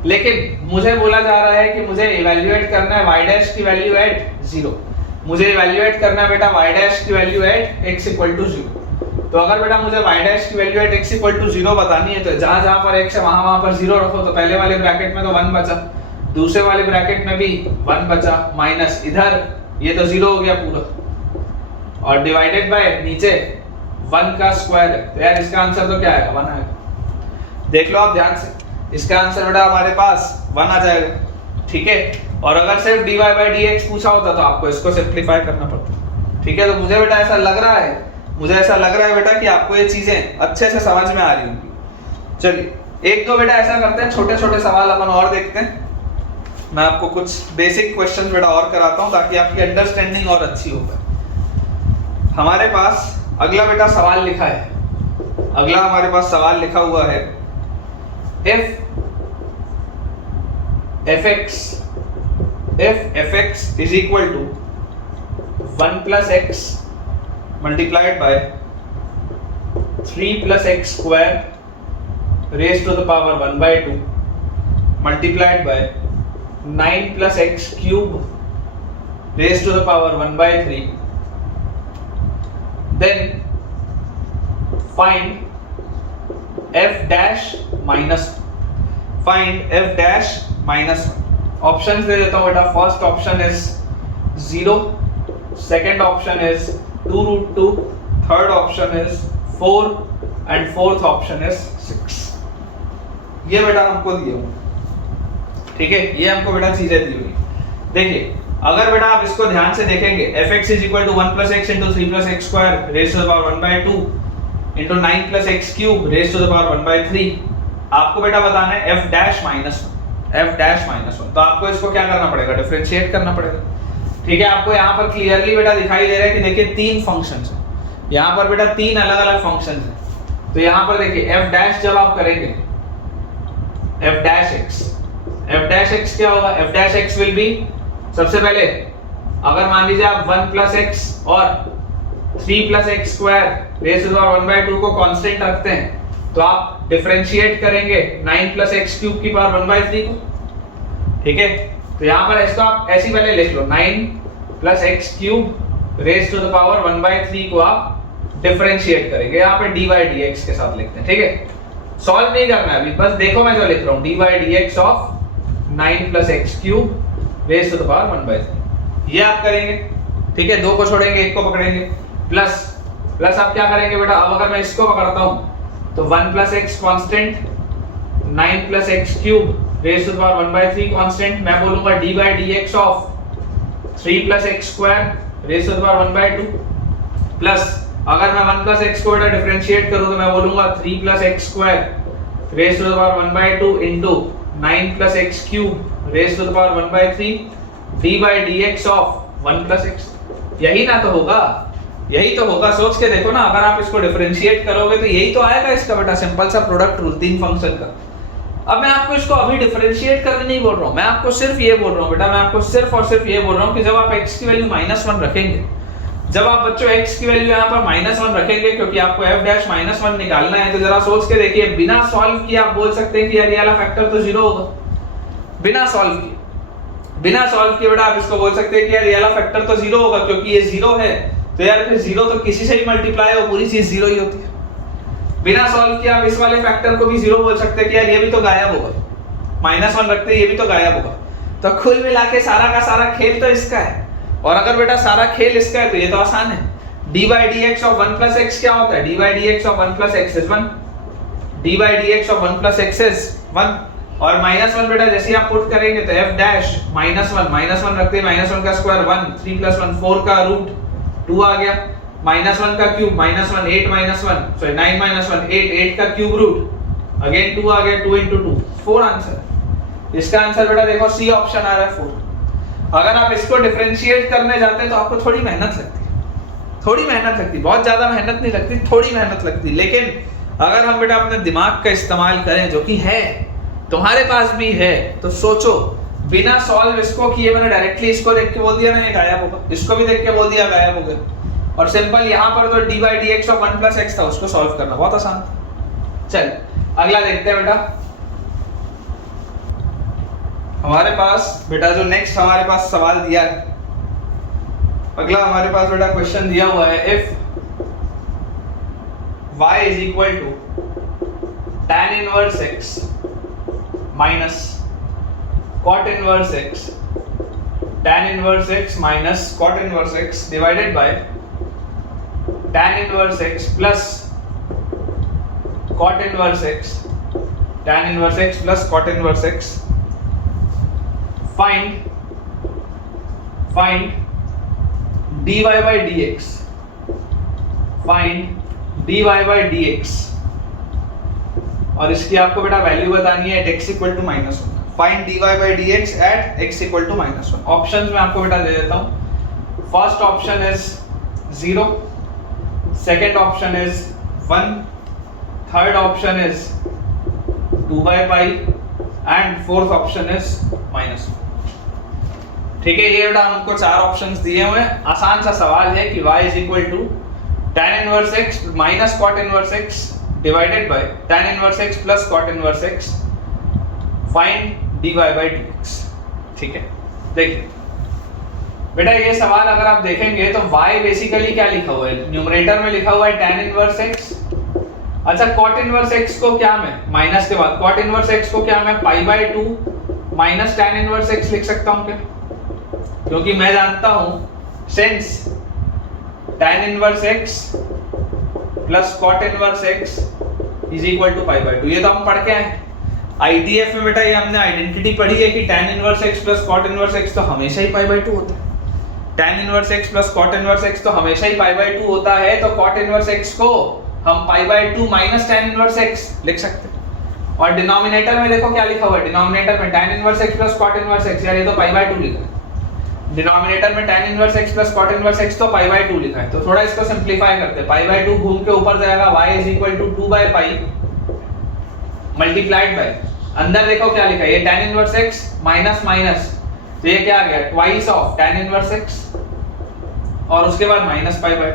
लेकिन मुझे बोला जा रहा है कि मुझे इवैल्यूएट करना है y डैश की वैल्यू एट 0। मुझे इवैल्यूएट करना है बेटा y डैश की value at x equal to 0। तो अगर बेटा मुझे y डैश की value at x equal to 0 बतानी है तो जहां पर x है वहां पर 0 रखो। तो पहले वाले ब्रैकेट में तो 1 बचा, दूसरे वाले ब्रैकेट में भी 1 बचा, माइनस इधर ये तो 0 हो गया पूरा, और डिवाइडेड बाय नीचे 1 का स्क्वायर है। तो यार इसका आंसर तो क्या आएगा, 1 आएगा। देख लो आप ध्यान से, इसका आंसर बेटा हमारे पास 1 आ जाएगा। ठीक है, और अगर सिर्फ dy बाई dx पूछा होता तो आपको इसको सिंप्लीफाई करना पड़ता। ठीक है, तो मुझे बेटा ऐसा लग रहा है बेटा कि आपको ये चीजें अच्छे से समझ में आ रही होंगी। चलिए एक दो बेटा ऐसा करते हैं, छोटे छोटे सवाल अपन और देखते हैं। मैं आपको कुछ बेसिक क्वेश्चन बेटा और कराता हूं ताकि आपकी अंडरस्टैंडिंग और अच्छी हो पाए। हमारे पास अगला बेटा सवाल लिखा है, अगला हमारे पास सवाल लिखा हुआ है, if fx is equal to 1 plus x multiplied by 3 plus x square raised to the power 1 by 2 multiplied by 9 plus x cube raised to the power 1 by 3, then find f dash minus 1। Options दे देता हूं बेटा। First option is 0, second option is 2 root 2, third option is 4 and fourth option is 6। ये बेटा हमको दिए हुए। ठीक है, ये हमको बेटा चीजें दी हुई। देखिए अगर बेटा आप इसको ध्यान से देखेंगे, fx is equal to 1 plus x into 3 plus x square raised to the power 1 by 2 into 9 plus x cube raised to the power 1 by 3। आपको बेटा बताना है f dash minus 1। तो आपको इसको क्या करना पड़ेगा, डिफरेंशिएट करना पड़ेगा। ठीक है, आपको यहाँ पर क्लियरली बेटा दिखाई दे रहा है कि देखिए 3 फंक्शंस हैं यहाँ पर बेटा, 3 अलग अलग फंक्शंस हैं। तो यहाँ पर देखिए f dash जब आप करेंगे f dash x क्या होगा, f dash x will be, सबसे पहले अगर मान लीजिए आप 1 plus x और 3 plus x square raise to the power 1 by 2 को कांस्टेंट रखते हैं तो आप डिफरेंशिएट करेंगे 9 plus x क्यूब की पावर 1 by 3 को। ठीक है, तो यहाँ पर इसको आप ऐसे पहले लिख लो, 9 plus x cube raise to the power 1 by 3 को आप डिफरेंशिएट करेंगे, यहाँ पे dy dx के साथ लिखते हैं। ठीक है, सॉल्व नहीं करना है अभी, बस देखो मैं जो लिख रहा हूँ, dy dx of 9 plus x cube raise to the power 1 by 3, ये आप करेंगे। ठीक है, 2 को छोड़ेंगे, 1 को पकड़ेंगे, प्लस आप क्या करेंगे बेटा, अब अगर मैं इसको पकड़ता हूँ तो 1 plus x constant, 9 plus x cube raise to the power 1 by 3 constant, मैं बोलूंगा dy dx of 3 plus x square raise to the power 1 by 2 plus अगर मैं 1 plus x को बेटा डिफरेंशिएट करूं तो मैं बोलूंगा 3 plus x square raise to the power 1 by 2 into 9 plus x cube raise to the power 1 by 3 dy dx of 1 plus x। यही ना तो होगा, यही तो होगा, सोच के देखो ना, अगर आप इसको डिफरेंशिएट करोगे तो यही तो आएगा इसका बेटा, सिंपल सा प्रोडक्ट रूल 3 फंक्शन का। अब मैं आपको इसको अभी डिफरेंशिएट करने नहीं बोल रहा हूं, मैं आपको सिर्फ ये बोल रहा हूं बेटा, मैं आपको सिर्फ और सिर्फ ये बोल रहा हूं कि जब आप x की वैल्यू -1 रखेंगे जब आप बच्चों x की वैल्यू यहाँ पर -1 रखेंगे, क्योंकि आपको f डैश -1 निकालना है, तो जरा सोच के देखिए, बिना सॉल्व किए आप बोल सकते हैं कि यार ये वाला फैक्टर तो 0 होगा। बिना सॉल्व किए बेटा आप इसको बोल सकते हैं कि यार ये वाला फैक्टर तो 0 होगा, क्योंकि ये 0 है, तो यार फिर 0 तो किसी से भी मल्टीप्लाई हो, पूरी चीज 0 ही होती है। बिना सॉल्व किए आप इस वाले फैक्टर को भी 0 बोल सकते हैं कि यार ये भी तो गायब होगा, -1 रखते ये भी तो गायब होगा। तो कुल मिला के सारा का सारा खेल तो इसका है। और अगर बेटा सारा खेल इसका है तो ये तो आसान है, d by dx of 1 plus x क्या होता है, d by dx of 1 plus x is 1, d by dx of 1 plus x is 1, और -1 बेटा जैसे आप पुट करेंगे तो f डैश -1 रखते हैं, -1 का स्क्वायर 1, 3 plus 1 4 का रूट 2 आ गया, -1 का क्यूब -1 8 -1 सॉरी 9 -1 8 का क्यूब रूट अगेन 2 आ गया, 2 into 2 4 आंसर। इसका आंसर बेटा देखो सी ऑप्शन आ रहा है 4। अगर आप इसको डिफरेंशिएट करने जाते हैं तो आपको थोड़ी मेहनत लगती, बहुत ज्यादा मेहनत नहीं लगती, थोड़ी मेहनत लगती। लेकिन अगर हम बेटा अपने दिमाग का इस्तेमाल करें, जो कि है तुम्हारे पास भी है, तो सोचो बिना सॉल्व इसको किए मैंने डायरेक्टली इसको देख के बोल दिया ना ये गायब होगा, इसको भी देख के बोल दिया गायब हो गया। और सिंपल यहाँ पर तो d by dx of 1 plus x था, उसको सॉल्व करना बहुत आसान था। चल अगला देखते हैं बेटा। हमारे पास बेटा जो नेक्स्ट हमारे पास सवाल दिया है, अगला हमारे पास बेटा क्वेश्चन दिया हुआ है, if y is equal to tan inverse x minus cot inverse x, tan inverse x minus cot inverse x divided by tan inverse x plus cot inverse x, tan inverse x plus cot inverse x, find dy by dx, find dy by dx, और इसकी आपको बेटा value बतानी है at x equal to -1। find dy by dx at x equal to -1। Options में आपको बेटा दे देता हूं। First option is 0, second option is 1, third option is 2/π and fourth option is -1। ठीक है, ये बेटा हमको 4 ऑप्शंस दिए हुए हैं। आसान सा सवाल है कि y is equal to tan inverse x minus cot inverse x divided by tan inverse x plus cot inverse x, find dy by dx। ठीक है, देखिए बेटा ये सवाल अगर आप देखेंगे तो y बेसिकली क्या लिखा हुआ है, न्यूमरेटर में लिखा हुआ है tan inverse x। अच्छा cot inverse x को क्या मैं माइनस के बाद cot inverse x को क्या मैं π/2 माइनस tan inverse x लिख सकता हूं क्या, क्योंकि मैं जानता हूं since tan inverse x plus cot inverse x is equal to π/2। ये तो हम पढ़ के आए IDF में बेटा, ये हमने आइडेंटिटी पढ़ी है कि tan inverse x plus cot inverse x तो हमेशा ही π/2 होता है। tan inverse x plus cot inverse x तो हमेशा ही π/2 होता है, तो cot inverse x को हम π/2 माइनस tan inverse x लिख सकते हैं। और डिनोमिनेटर में देखो क्या लिखा हुआ है, डिनोमिनेटर में tan inverse x plus cot inverse x, यार ये तो π/2 लिखा है। डिनोमिनेटर में tan inverse x plus cot inverse x तो π/2 लिखा है, तो थोड़ा इसको सिंपलीफाई करते हैं। π/2 घूम के ऊपर जाएगा, y is equal to 2/π multiplied by, अंदर देखो क्या लिखा है, ये tan inverse x minus minus, तो ये क्या आ गया twice of tan inverse x, और उसके बाद माइनस π/2,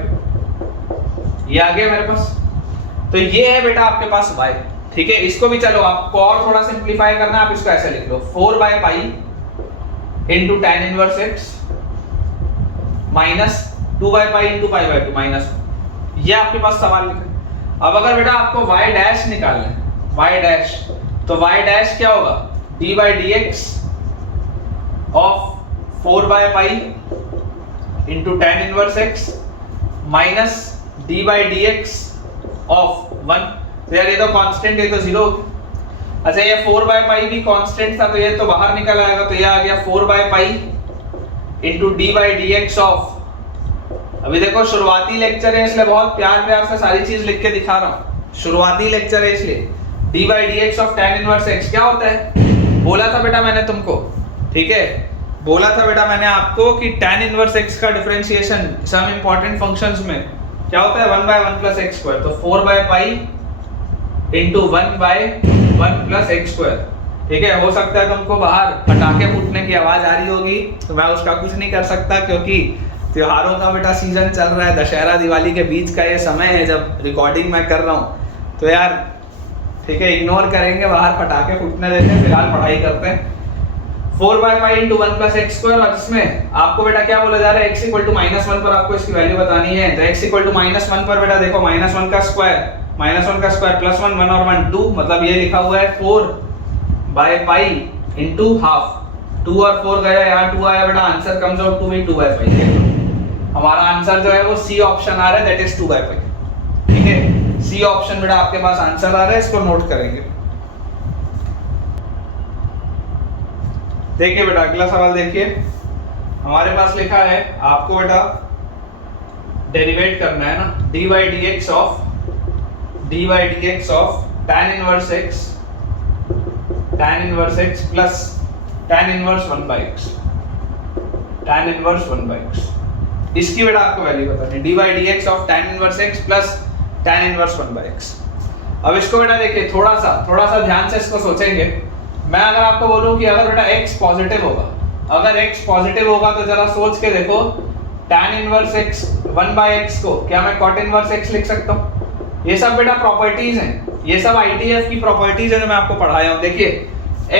ये आ गया मेरे पास। तो ये है बेटा आपके पास y। ठीक है, इसको भी चलो आपको और थोड़ा सिंपलीफाई करना है, आप इसको ऐसे लिख लो 4/π into tan inverse x minus 2/π into π/2 minus, ये आपके पास सवाल लिखा है। अब अगर बेटा आपको y डैश निकालना है, y डैश, तो y डैश क्या होगा, d by dx of 4/π into tan inverse x minus d by dx of 1, तो यार ये तो कांस्टेंट, ये तो 0 होगा। अच्छा ये 4/π भी कांस्टेंट था, तो ये तो बाहर निकल आएगा, तो ये आ गया 4/π into d by dx of, अभी देखो शुरुआती लेक्चर है इसलिए बहुत प्यार से सारी चीज लिख के दिखा रहा हूँ, शुरुआती लेक्चर है इसलिए d by dx of tan inverse x क्या होता है, बोला था बेटा मैंने तुमको, ठीक है, बोला था बेटा मैंने आपको कि tan इनवर्स x का डिफरेंशिएशन सम इंपॉर्टेंट फंक्शंस में क्या होता है 1/1 plus x square, तो 4/π into 1/1 plus x square। ठीक है, हो सकता है तुमको बाहर पटाखे फूटने की आवाज आ रही होगी, तो मैं उसका कुछ नहीं कर सकता क्योंकि त्योहारों का बेटा सीजन चल रहा है, दशहरा दिवाली के बीच का ये समय है जब रिकॉर्डिंग मैं कर रहा हूँ, तो यार ठीक है इग्नोर करेंगे, बाहर पटाखे फूटने देते हैं, फिलहाल पढ़ाई करते हैं। 4/5 × 1 + x² और इसमें आपको बेटा क्या बोला जा रहा है, x = -1 पर आपको इसकी वैल्यू बतानी है। तो x = -1 पर बेटा देखो -1 का स्क्वायर +1 1 और 1 2, मतलब ये लिखा हुआ है 4/π × हाफ। 2 और 4 गया, यहाँ 2 आया बेटा, answer comes out to be 2/π। हमारा आंसर जो है वो सी ऑप्शन आ रहा है, दैट इज 2/π। ठीक है, सी ऑप्शन बेटा आपके पास आंसर आ रहा है, इसको नोट करेंगे। देखिए बेटा अगला सवाल देखिए, हमारे पास लिखा है आपको बेटा डेरिवेट करना है ना, dy/dx of tan 1x plus tan 1/x इसकी बेटा आपको वैल्यू बतानी है, dy/dx of tan 1x plus tan 1/x। अब इसको बेटा देखिए थोड़ा सा ध्यान से इसको सोचेंगे। मैं अगर आपको बोलूं कि अगर बेटा x पॉजिटिव होगा, अगर x पॉजिटिव होगा तो जरा सोच के देखो, tan 1x 1/x को क्या मैं cot 1x लिख सकता हूं? ये सब बेटा प्रॉपर्टीज हैं, ये सब ITF की प्रॉपर्टीज है जो मैं आपको पढ़ाया हूं। देखिए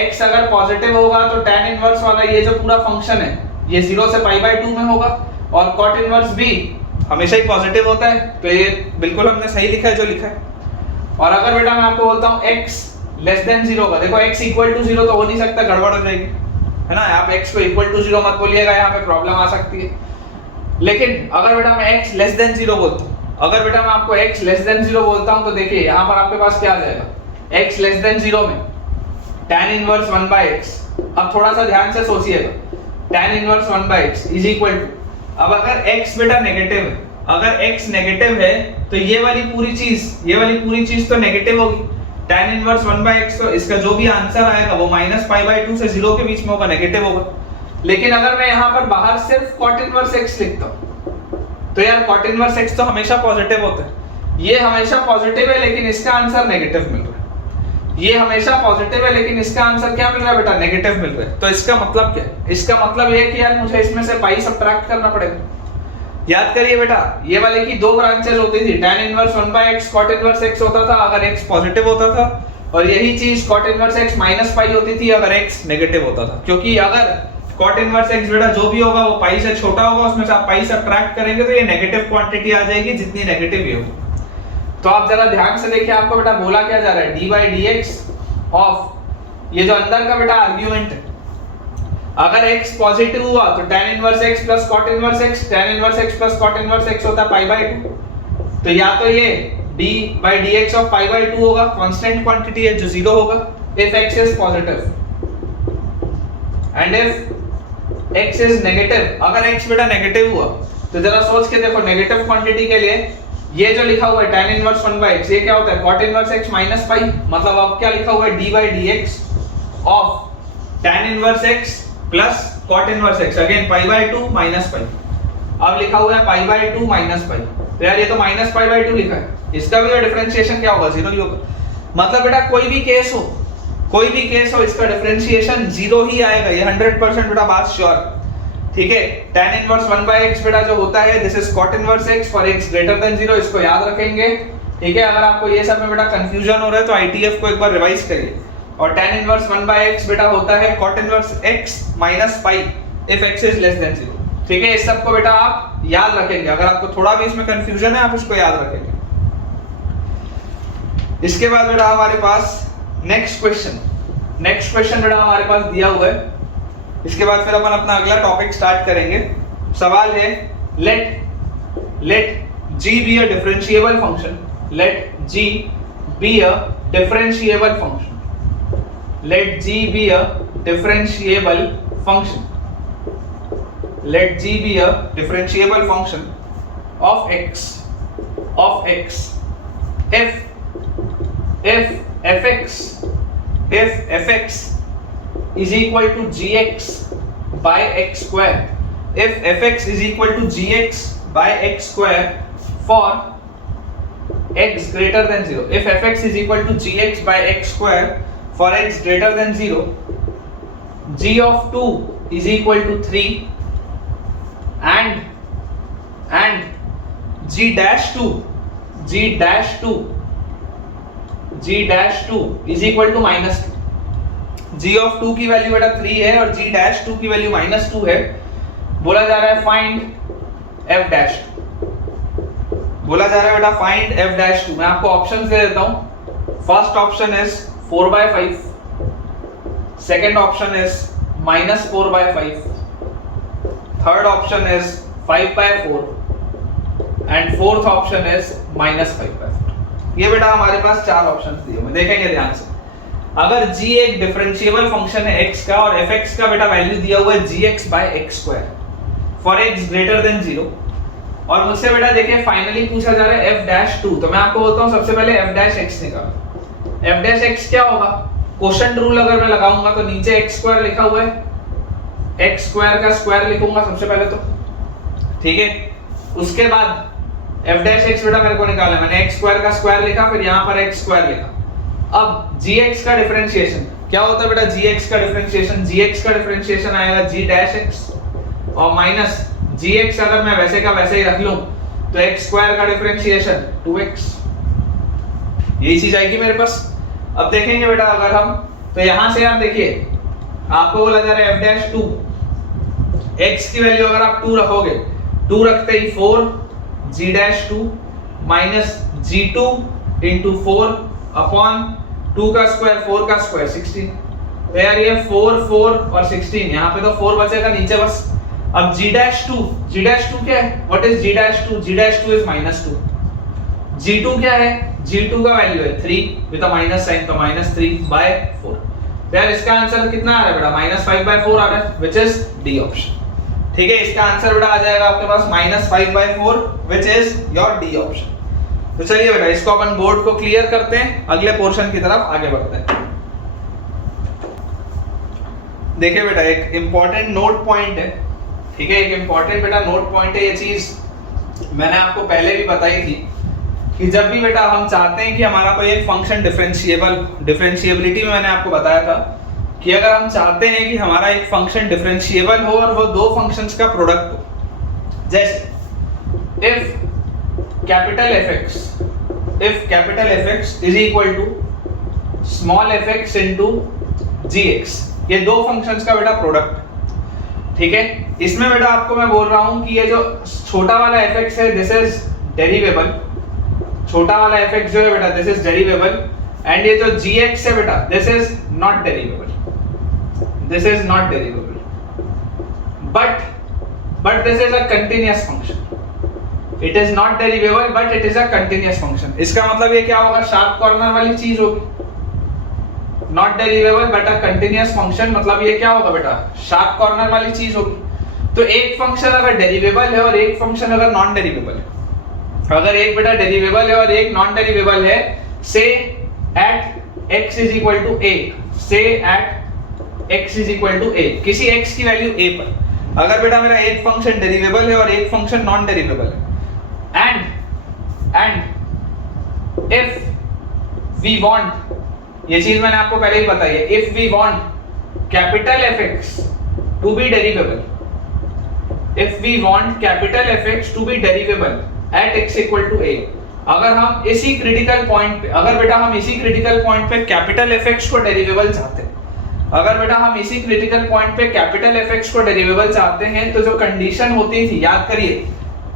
x अगर पॉजिटिव होगा तो tan 1 वाला ये जो पूरा फंक्शन है ये 0 से π/2 में होगा, और cot 1 भी हमेशा ही पॉजिटिव होता है, तो ये बिल्कुल हमने सही लिखा है जो लिखा है। और अगर बेटा मैं आपको बोलता हूं x <0 का, देखो x = 0 तो हो नहीं सकता, गड़बड़ हो जाएगी, है ना। आप x को = 0 मत बोलिएगा, यहाँ पे प्रॉब्लम आ सकती है। लेकिन अगर बेटा मैं x <0 बोलता हूँ, अगर बेटा मैं आपको x <0 बोलता हूँ तो देखिए यहाँ पर आपके पास क्या आ जाएगा, x <0 में tan 1 1/x। अब थोड़ा सा ध्यान से सोचिएगा, tan 1 1/x is equal to, अब अगर x बेटा नेगेटिव है, अगर x नेगेटिव है तो ये वाली पूरी चीज तो नेगेटिव होगी, tan 1 1/x, तो इसका जो भी आंसर आएगा वो -π/2 से 0 के बीच में होगा, नेगेटिव होगा। लेकिन अगर मैं यहाँ पर बाहर सिर्फ cot 1x लिखता हूँ तो यार cot 1x तो हमेशा पॉजिटिव होता है, ये हमेशा पॉजिटिव है लेकिन इसका आंसर नेगेटिव मिल रहा है, ये हमेशा पॉजिटिव है लेकिन इसका आंसर क्या मिल रहा है बेटा, नेगेटिव मिल रहा है। तो इसका मतलब क्या है, इसका मतलब ये कि यार मुझे इसमें से पाई सब्ट्रैक्ट करना पड़ेगा। याद करिए बेटा, ये वाले की दो ब्रांचेस होती थी, tan 1 1/x cot 1x होता था अगर x पॉजिटिव होता था, और यही चीज cot 1x -π होती थी अगर x नेगेटिव होता था। क्योंकि अगर cot 1x बेटा जो भी होगा वो पाई से छोटा होगा, उसमें से आप पाई सब्ट्रैक्ट करेंगे तो ये नेगेटिव क्वांटिटी आ जाएगी, जितनी नेगेटिव ये होगी। तो आप जरा ध्यान से देखिए, आपको बेटा बोला क्या जा रहा है, dy/dx ऑफ ये जो अंदर का बेटा आर्गुमेंट है, अगर x पॉजिटिव हुआ तो tan 1x plus cot 1x, tan 1x plus cot 1x होता है π/2। तो या तो ये dy/dx ऑफ π/2 होगा, कांस्टेंट क्वांटिटी है जो 0 होगा, if x is positive and if x is negative। अगर x बेटा नेगेटिव हुआ तो जरा सोच के देखो, नेगेटिव क्वांटिटी के लिए ये जो लिखा हुआ है tan 1 1/x, ये क्या होता है cot 1x -π, मतलब अब क्या लिखा हुआ है dy/dx of tan 1x plus cot 1x, again π/2 -π। अब लिखा हुआ है π/2 -π, तो यार ये तो -π/2 लिखा है, इसका भी डिफरेंशिएशन क्या होगा, 0 ही होगा। मतलब बेटा कोई भी केस हो इसका डिफरेंशिएशन 0 ही आएगा, ये 100% बेटा बात श्योर। ठीक है, tan 1 1/x बेटा जो होता है this is cot 1x for x greater then 0, इसको याद रखेंगे। ठीक है, अगर आपको ये सब में बेटा कंफ्यूजन हो रहा है तो ITF को एक बार रिवाइज करिए। और tan 1 1/x बेटा होता है cot 1x -π if x is less than 0। ठीक है, इस सब को बेटा आप याद रखेंगे, अगर आपको थोड़ा भी इसमें कंफ्यूजन है आप इसको याद रखेंगे। इसके बाद बेटा हमारे पास नेक्स्ट क्वेश्चन बेटा हमारे पास दिया हुआ है। इसके बाद फिर अपन अपना अगला टॉपिक स्टार्ट करेंगे। सवाल है let g be a differentiable function, let g be a differentiable function, let g be a differentiable function, let g be a differentiable function of x if fx is equal to gx by x square, if fx is equal to gx by x square for x greater than 0, if fx is equal to gx by x square for x greater than 0, g of 2 is equal to 3 and and g dash two is equal to minus 2। g of 2 की value बेटा 3 है और g dash 2 की value minus 2 है। बोला जा रहा है फाइंड f डैश 2, बोला जा रहा है बेटा फाइंड f डैश 2। मैं आपको ऑप्शंस दे देता हूं। First option is 4/5, second option is -4/5, third option is 5/4 and fourth option is -5/4। ये बेटा हमारे पास चार ऑप्शंस दिए हुए, देखेंगे ध्यान से। अगर g एक डिफरेंशिएबल फंक्शन है x का और fx का बेटा वैल्यू दिया हुआ है gx/x² for x greater then 0, और मुझसे बेटा देखिए फाइनली पूछा जा रहा है f डैश 2, तो मैं आपको बोलता हूं सबसे पहले f डैश x निकालो। f डैश x क्या होगा? क्वोशंट रूल अगर मैं लगाऊंगा तो नीचे x² लिखा हुआ है, x² का स्क्वायर लिखूंगा सबसे पहले तो, ठीक है। उसके बाद f डैश x बेटा मेरे को निकालना है, मैंने x² का स्क्वायर लिखा, फिर यहां पर x² लिखा। अब gx का डिफरेंशिएशन क्या होता है बेटा? gx का डिफरेंशिएशन आएगा g डैश x और माइनस gx अगर मैं वैसे का वैसे ही रख लूं तो x² का डिफरेंशिएशन 2x, यही चीज आएगी मेरे पास। अब देखेंगे बेटा अगर हम, तो यहां से आप देखिए आपको बोला जा रहा है f डैश 2, x की वैल्यू अगर आप 2 रखोगे, 2 रखते ही 4 g dash 2 minus g2 into 4 upon 2 का स्क्वायर 4 का स्क्वायर 16। तो यार ये 4 4 और 16, यहाँ पे तो 4 बचेगा नीचे बस। अब g डैश 2 क्या है? What is g dash 2? g dash 2 is -2। g2 क्या है? g2 का वैल्यू है 3 विद अ माइनस साइन, तो -3/4। तो यार इसका आंसर कितना आ रहा है बेटा? -5/4 आ रहा है, व्हिच इज डी ऑप्शन। ठीक है, इसका आंसर बेटा आ जाएगा आपके पास -5/4, which is your D option. तो चलिए बेटा इसको अपन बोर्ड को क्लियर करते हैं, अगले पोर्शन की तरफ आगे बढ़ते हैं। देखिए बेटा एक इंपॉर्टेंट नोट पॉइंट है, ठीक है, एक इंपॉर्टेंट बेटा नोट पॉइंट है। ये चीज मैंने आपको पहले भी बताई थी कि जब भी बेटा हम चाहते हैं कि हमारा कोई एक फंक्शन डिफरेंशिएबिलिटी में मैंने आपको बताया था कि अगर हम चाहते हैं कि हमारा एक फंक्शन डिफरेंशिएबल हो और वो दो फंक्शंस का प्रोडक्ट हो, जैसे if capital fx is equal to small fx into gx, ये दो फंक्शंस का बेटा प्रोडक्ट, ठीक है। इसमें बेटा आपको मैं बोल रहा हूं कि ये जो छोटा वाला fx है दिस इज डेरिवेबल, छोटा वाला fx जो है बेटा दिस इज डेरिवेबल, एंड ये जो gx है बेटा this is not derivable, but this is a continuous function. It is not derivable but it is a continuous function. इसका मतलब ये क्या होगा? शार्प कॉर्नर वाली चीज होगी। Not derivable but a continuous function, मतलब ये क्या होगा बेटा? शार्प कॉर्नर वाली चीज होगी। तो एक फंक्शन अगर डेरिवेबल है और एक फंक्शन अगर नॉन डेरिवेबल है, अगर एक बेटा डेरिवेबल है और एक नॉन डेरिवेबल है, say at x is equal to a, say at x is equal to a, किसी x की वैल्यू a पर अगर बेटा मेरा एक फंक्शन डेरिवेबल है और एक फंक्शन नॉन डेरिवेबल है, एंड इफ वी वांट, ये चीज मैंने आपको पहले ही बताई है, if we want capital fx to be derivable, if we want capital fx to be derivable at x equal to a, अगर हम इसी क्रिटिकल पॉइंट पे, अगर बेटा हम इसी क्रिटिकल पॉइंट पे कैपिटल fx को डेरिवेबल चाहते हैं, अगर बेटा हम इसी क्रिटिकल पॉइंट पे कैपिटल fx को डेरिवेबल चाहते हैं, तो जो कंडीशन होती थी, याद करिए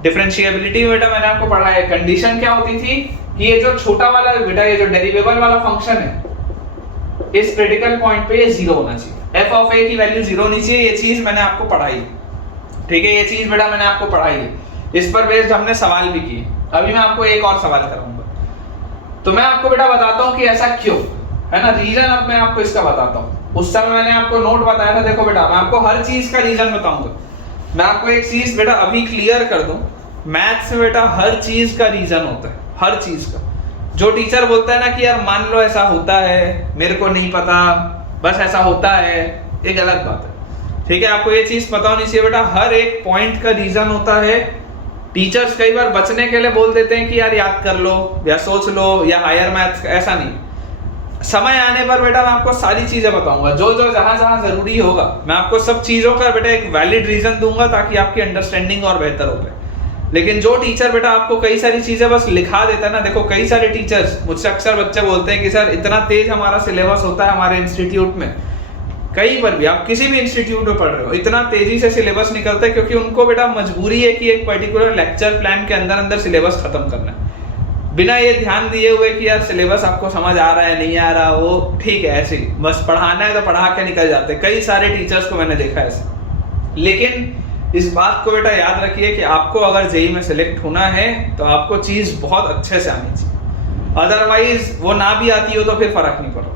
डिफरेंशिएबिलिटी में बेटा मैंने आपको पढ़ाया है, कंडीशन क्या होती थी कि ये जो छोटा वाला बेटा ये जो डेरिवेबल वाला फंक्शन है, इस क्रिटिकल पॉइंट पे ये 0 होना चाहिए, f ऑफ a की वैल्यू 0 होनी चाहिए। ये चीज मैंने आपको पढ़ाई, ठीक है, ये चीज बेटा मैंने आपको पढ़ाई है, इस पर बेस्ड हमने सवाल भी किए। अभी मैं आपको एक और सवाल कराऊंगा, तो मैं आपको बेटा बताता हूँ कि ऐसा क्यों है ना, रीजन अब मैं आपको इसका बताता हूँ। उस समय मैंने आपको नोट बताया था, देखो बेटा मैं आपको हर चीज का रीजन बताऊंगा। मैं आपको एक चीज बेटा अभी क्लियर कर दूं, मैथ्स में बेटा हर चीज का रीजन होता है, हर चीज का। जो टीचर बोलता है ना कि यार मान लो ऐसा होता है, मेरे को नहीं पता, बस ऐसा होता है, ये गलत बात है, ठीक है। आपको ये चीज पता होनी चाहिए बेटा, हर एक पॉइंट का रीजन होता है। टीचर्स कई बार बचने के लिए बोल देते हैं कि यार याद कर लो या सोच लो या हायर मैथ्स, ऐसा नहीं। समय आने पर बेटा मैं आपको सारी चीजें बताऊंगा, जो जो जहां जहां जरूरी होगा मैं आपको सब चीजों का बेटा एक वैलिड रीजन दूंगा, ताकि आपकी अंडरस्टैंडिंग और बेहतर हो जाए। लेकिन जो टीचर बेटा आपको कई सारी चीजें बस लिखा देता है ना, देखो कई सारे टीचर्स मुझसे अक्सर बच्चे बोलते हैं कि सर इतना तेज हमारा सिलेबस होता है हमारे इंस्टीट्यूट में, कहीं पर भी आप किसी भी इंस्टीट्यूट में पढ़ रहे हो, इतना तेजी से सिलेबस निकलता है क्योंकि उनको बेटा मजबूरी है कि एक पर्टिकुलर लेक्चर प्लान के अंदर अंदर सिलेबस खत्म करना है, बिना ये ध्यान दिए हुए कि यार सिलेबस आपको समझ आ रहा है नहीं आ रहा, वो ठीक है ऐसे ही बस पढ़ाना है तो पढ़ा के निकल जाते हैं। कई सारे टीचर्स को मैंने देखा है ऐसे। लेकिन इस बात को बेटा याद रखिए कि आपको अगर जेईई में सिलेक्ट होना है तो आपको चीज बहुत अच्छे से आनी चाहिए, अदरवाइज वो ना भी आती हो तो फिर फर्क नहीं पड़ता।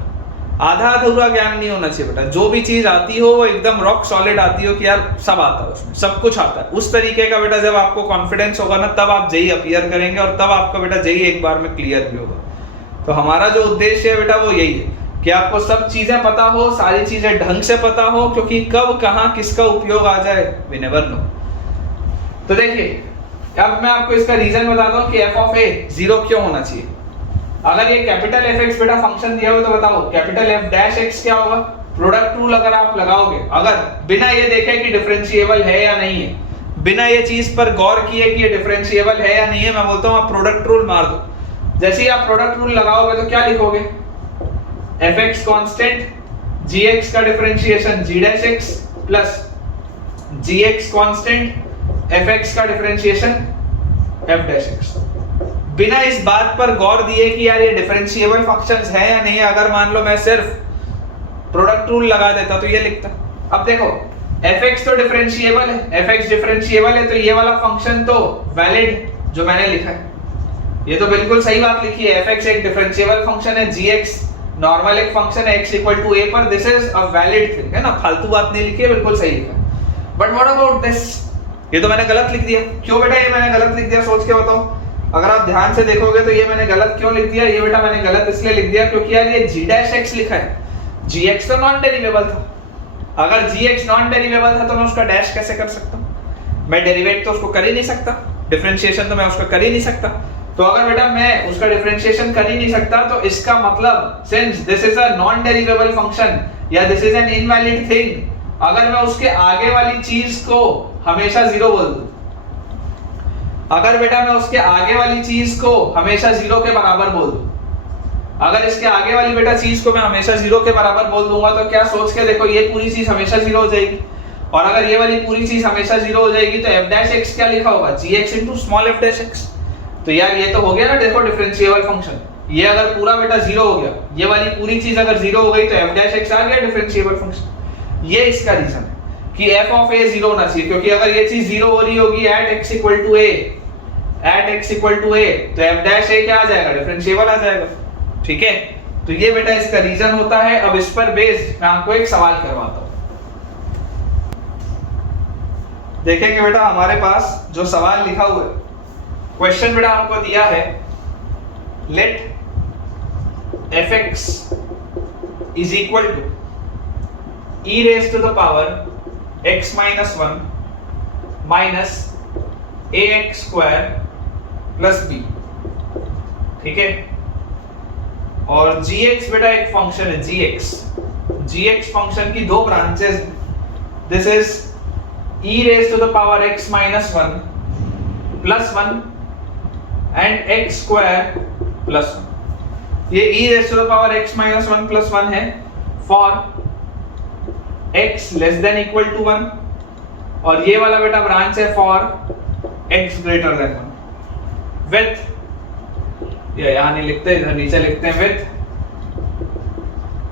आधा अधूरा ज्ञान नहीं होना चाहिए बेटा, जो भी चीज आती हो वो एकदम रॉक सॉलिड आती हो कि यार सब आता है उसमें, सब कुछ आता है। उस तरीके का बेटा जब आपको कॉन्फिडेंस होगा ना तब आप जेईई अपीयर करेंगे और तब आपका बेटा जेईई एक बार में क्लियर भी होगा। तो हमारा जो उद्देश्य है बेटा वो यही है कि आपको सब चीजें पता हो, सारी चीजें ढंग से पता हो, क्योंकि कब कहाँ किसका उपयोग आ जाए वी नेवर नो। तो देखिए अब मैं आपको इसका रीजन बताता हूँ कि एफ ऑफ ए 0 क्यों होना चाहिए। अगर ये कैपिटल एफ एक्स बेटा फंक्शन दिया हो तो बताओ कैपिटल एफ डैश एक्स क्या होगा। प्रोडक्ट रूल अगर आप लगाओगे, अगर बिना ये देखे कि डिफरेंशिएबल है या नहीं है, बिना ये चीज पर गौर किए कि ये डिफरेंशिएबल है या नहीं है, मैं बोलता हूँ आप प्रोडक्ट रूल मार दो। जैसे ही आप प्रोडक्ट रूल लगाओगे तो क्या लिखोगे, एफ एक्स कॉन्स्टेंट, जी एक्स का डिफरेंशिएशन जी डैश एक्स प्लस जी एक्स कॉन्स्टेंट, एफ एक्स का डिफरेंशिएशन एफ डैश एक्स। बिना इस बात पर गौर दिए कि यार ये डिफरेंशिएबल फंक्शंस है या नहीं है, अगर मान लो मैं सिर्फ प्रोडक्ट रूल लगा देता तो ये लिखता। अब देखो fx तो डिफरेंशिएबल है, fx डिफरेंशिएबल है तो ये वाला फंक्शन तो वैलिड जो मैंने लिखा है, ये तो बिल्कुल सही बात लिखी है। fx एक डिफरेंशिएबल फंक्शन है, gx नॉर्मल एक फंक्शन है x इक्वल टू a पर, this is a valid thing है ना, फालतू बात नहीं लिखी है, बिल्कुल सही लिखा है। बट व्हाट अबाउट दिस, ये तो मैंने गलत लिख दिया। क्यों बेटा ये मैंने गलत लिख दिया, सोच के बताओ। अगर आप ध्यान से देखोगे तो ये मैंने गलत क्यों लिख दिया, ये बेटा मैंने गलत इसलिए लिख दिया क्योंकि यार ये g डैश x लिखा है, gx तो नॉन डेरिवेबल था। अगर gx नॉन डेरिवेबल था तो मैं उसका डैश कैसे कर सकता हूं, मैं डेरिवेट तो उसको कर ही नहीं सकता, डिफरेंशिएशन तो मैं उसका कर ही नहीं सकता। तो अगर बेटा मैं उसका डिफरेंशिएशन कर ही नहीं सकता तो इसका मतलब since this is a non derivable function या this is an invalid thing, अगर मैं उसके आगे वाली चीज को हमेशा 0 बोल दूं, अगर बेटा मैं उसके आगे वाली चीज को हमेशा 0 के बराबर बोल दूं, अगर इसके आगे वाली बेटा चीज को मैं हमेशा 0 के बराबर बोल दूंगा तो क्या सोच के देखो ये पूरी चीज हमेशा 0 हो जाएगी, और अगर ये वाली पूरी चीज हमेशा 0 हो जाएगी तो f डैश x क्या लिखा होगा, gx into small f dash x। तो यार ये तो हो गया ना देखो डिफरेंशिएबल फंक्शन, ये अगर पूरा बेटा 0 हो गया, ये वाली पूरी चीज अगर 0 हो गई तो f डैश x आ गया डिफरेंशिएबल फंक्शन। ये इसका रीजन है कि f ऑफ a 0 होना चाहिए, क्योंकि अगर ये चीज 0 हो रही होगी at x equal to a, at x equal to a, तो f डैश a क्या आ जाएगा, डिफरेंशिएबल आ जाएगा। ठीक है, तो ये बेटा इसका रीजन होता है। अब इस पर बेस्ड मैं आपको एक सवाल करवाता हूं। देखेंगे बेटा हमारे पास जो सवाल लिखा हुआ है, क्वेश्चन बेटा आपको दिया है, let fx is equal to e raise to the power x minus 1 minus ax square plus b। ठीक है, और gx बेटा एक फंक्शन है gx फंक्शन की दो branches, this is e raise to the power x minus 1 plus 1 and x square plus 1। ये e raise to the power x minus 1 plus 1 है for x less than equal to 1, और ये वाला बेटा branch है for x greater than 1 with, ये यहां नहीं लिखते, इधर नीचे लिखते हैं, with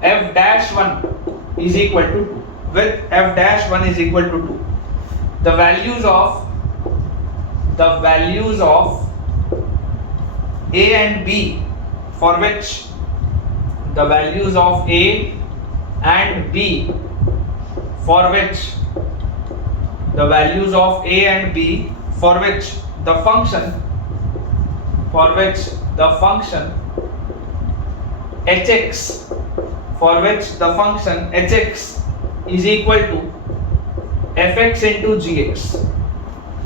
f dash 1 is equal to 2, with f dash 1 is equal to 2। the values of a and b for which the values of a and b for which the values of a and b for which the function hx for which the function hx is equal to fx into gx,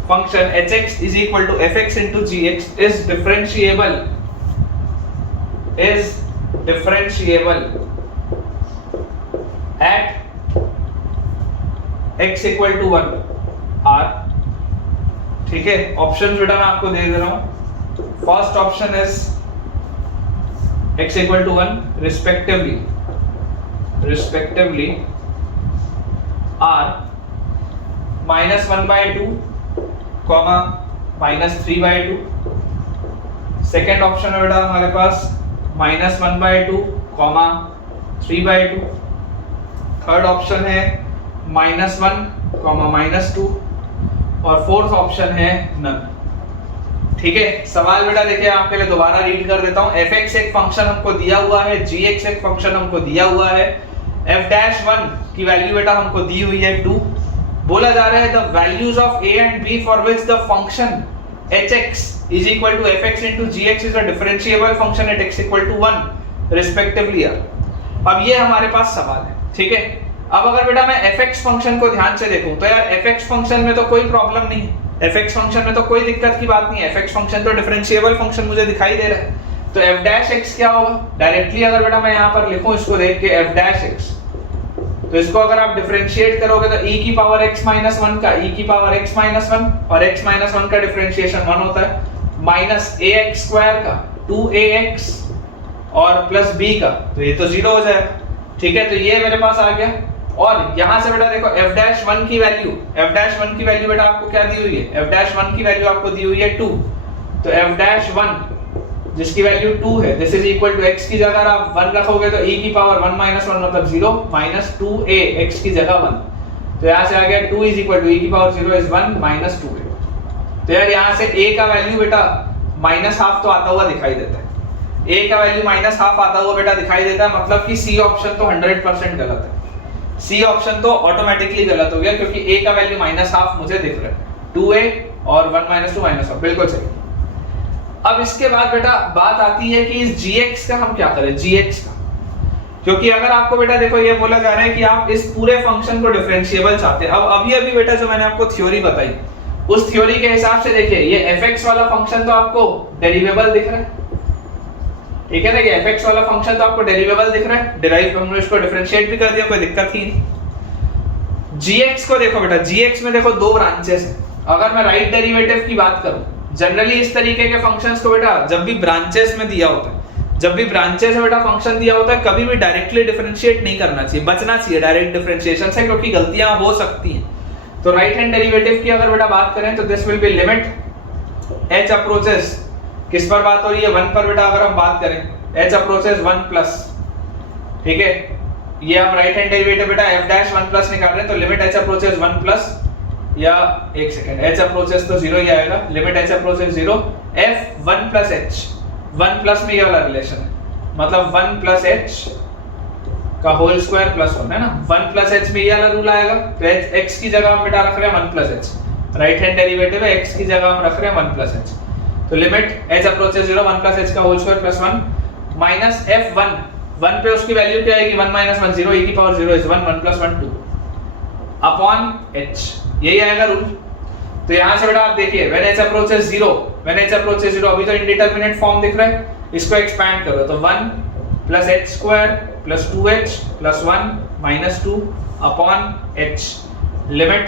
function hx is equal to fx into gx is differentiable at x equal to 1 r। ठीक है, option बेटा मैं आपको दे रहा हूं। First option is x equal to 1 respectively are -1/2, -3/2। Second option है बेटा हमारे पास -1/2, -3/2। थर्ड ऑप्शन है -1, -2 और फोर्थ ऑप्शन है नन। ठीक है, सवाल बेटा देखिए आपके लिए दोबारा रीड कर देता हूं। fx एक फंक्शन हमको दिया हुआ है, gx एक फंक्शन हमको दिया हुआ है, f-1 की वैल्यू बेटा हमको दी हुई है 2। बोला जा रहा है the values of a and b for which the function hx is equal to fx into gx is a differentiable function at x equal to 1 respectively are। अब ये हमारे पास सवाल है, ठीक है। अब अगर बेटा मैं fx फंक्शन को ध्यान से देखूं तो यार fx फंक्शन में तो कोई प्रॉब्लम नहीं है, fx फंक्शन में तो कोई दिक्कत की बात नहीं है, fx फंक्शन तो डिफरेंशिएबल फंक्शन मुझे दिखाई दे रहा है। तो f' क्या होगा? डायरेक्टली अगर बेटा मैं यहाँ पर लिखूं इसको देख के f', तो इसको अगर आप डिफरेंशिएट करोगे तो e की पावर x माइनस 1 का e की पावर x माइनस 1 और x माइनस 1 का डिफरेंशिएशन 1 होता है, माइनस ax स्क्वायर का 2ax और प्लस b का, तो ये तो 0 हो जाएगा। ठीक है, तो ये मेरे पास आ गया। और यहां से बेटा देखो f'1 की वैल्यू बेटा आपको क्या दी हुई है? f'1 की वैल्यू आपको दी हुई है 2। तो f'1 जिसकी वैल्यू 2 है, this is equal to x की जगह अगर आप 1 रखोगे तो e की पावर 1 माइनस 1 मतलब 0 माइनस 2a x की जगह 1। तो यहां से आ गया 2 इज इक्वल टू e की पावर 0 इज 1 माइनस 2a। तो यार यहां से a का वैल्यू बेटा माइनस हाफ तो आता हुआ दिखाई देता है, a का वैल्यू माइनस हाफ आता हुआ बेटा दिखाई देता है, मतलब कि सी ऑप्शन तो 100% गलत है। सी ऑप्शन तो ऑटोमेटिकली गलत हो गया क्योंकि a का वैल्यू माइनस हाफ मुझे दिख रहा है, 2a और 1 माइनस 2 माइनस हाफ, बिल्कुल सही। अब इसके बाद बेटा बात आती है कि इस gx का हम क्या करें, gx का, क्योंकि अगर आपको बेटा देखो ये बोला जा रहा है कि आप इस पूरे फंक्शन को डिफरेंशिएबल चाहते हैं। अब अभी बेटा जो मैंने आपको थ्योरी बताई उस थ्योरी के हिसाब से देखिए ये fx वाला फंक्शन तो आपको डेरिवेबल दिख रहा है, ठीक है ना, ये fx वाला फंक्शन तो आपको डेरिवेबल दिख रहा है, डिराइव हमने इसको डिफरेंशिएट भी कर दिया, कोई दिक्कत ही नहीं। gx को देखो बेटा, gx में देखो दो ब्रांचेस है। अगर मैं राइट डेरिवेटिव की बात करूं, जनरली इस तरीके के फंक्शंस को बेटा जब भी ब्रांचेस में दिया होता है, जब भी ब्रांचेस में बेटा फंक्शन दिया होता है, कभी भी डायरेक्टली डिफरेंशिएट नहीं करना चाहिए, बचना चाहिए डायरेक्ट डिफरेंशिएशन से, क्योंकि गलतियां हो सकती हैं। तो राइट हैंड डेरिवेटिव की अगर बेटा बात करें तो this will B limit h approaches, किस पर बात हो रही है, 1 पर बेटा अगर हम बात करें h अप्रोचेस 1 प्लस, ठीक है, ये हम राइट हैंड डेरिवेटिव बेटा f'1 प्लस निकाल रहे हैं, तो लिमिट h अप्रोचेस 1 प्लस या एक सेकंड h अप्रोचेस तो 0 ही आएगा, limit h approaches 0 f1 plus h, 1 plus में ये वाला रिलेशन है, मतलब 1 प्लस h का होल स्क्वायर प्लस 1 है ना, 1 प्लस h में ये वाला रूल आएगा। तो x की जगह हम बेटा रख रहे हैं 1 plus h, right hand derivative है, x की जगह हम रख रहे हैं 1 प्लस h, तो limit h approaches 0 1 plus h का whole square plus 1 minus f1, 1 पे उसकी वैल्यू क्या आएगी 1 माइनस 1 0, e की power 0 is 1 1 plus 1 2 upon h, यही आएगा रूल। तो यहां से बेटा आप देखिए when h approaches 0, when h approaches 0, अभी तो इंडिटरमिनेट फॉर्म दिख रहा है, इसको एक्सपैंड करो तो 1 plus h square plus 2h plus 1 minus 2 upon h, limit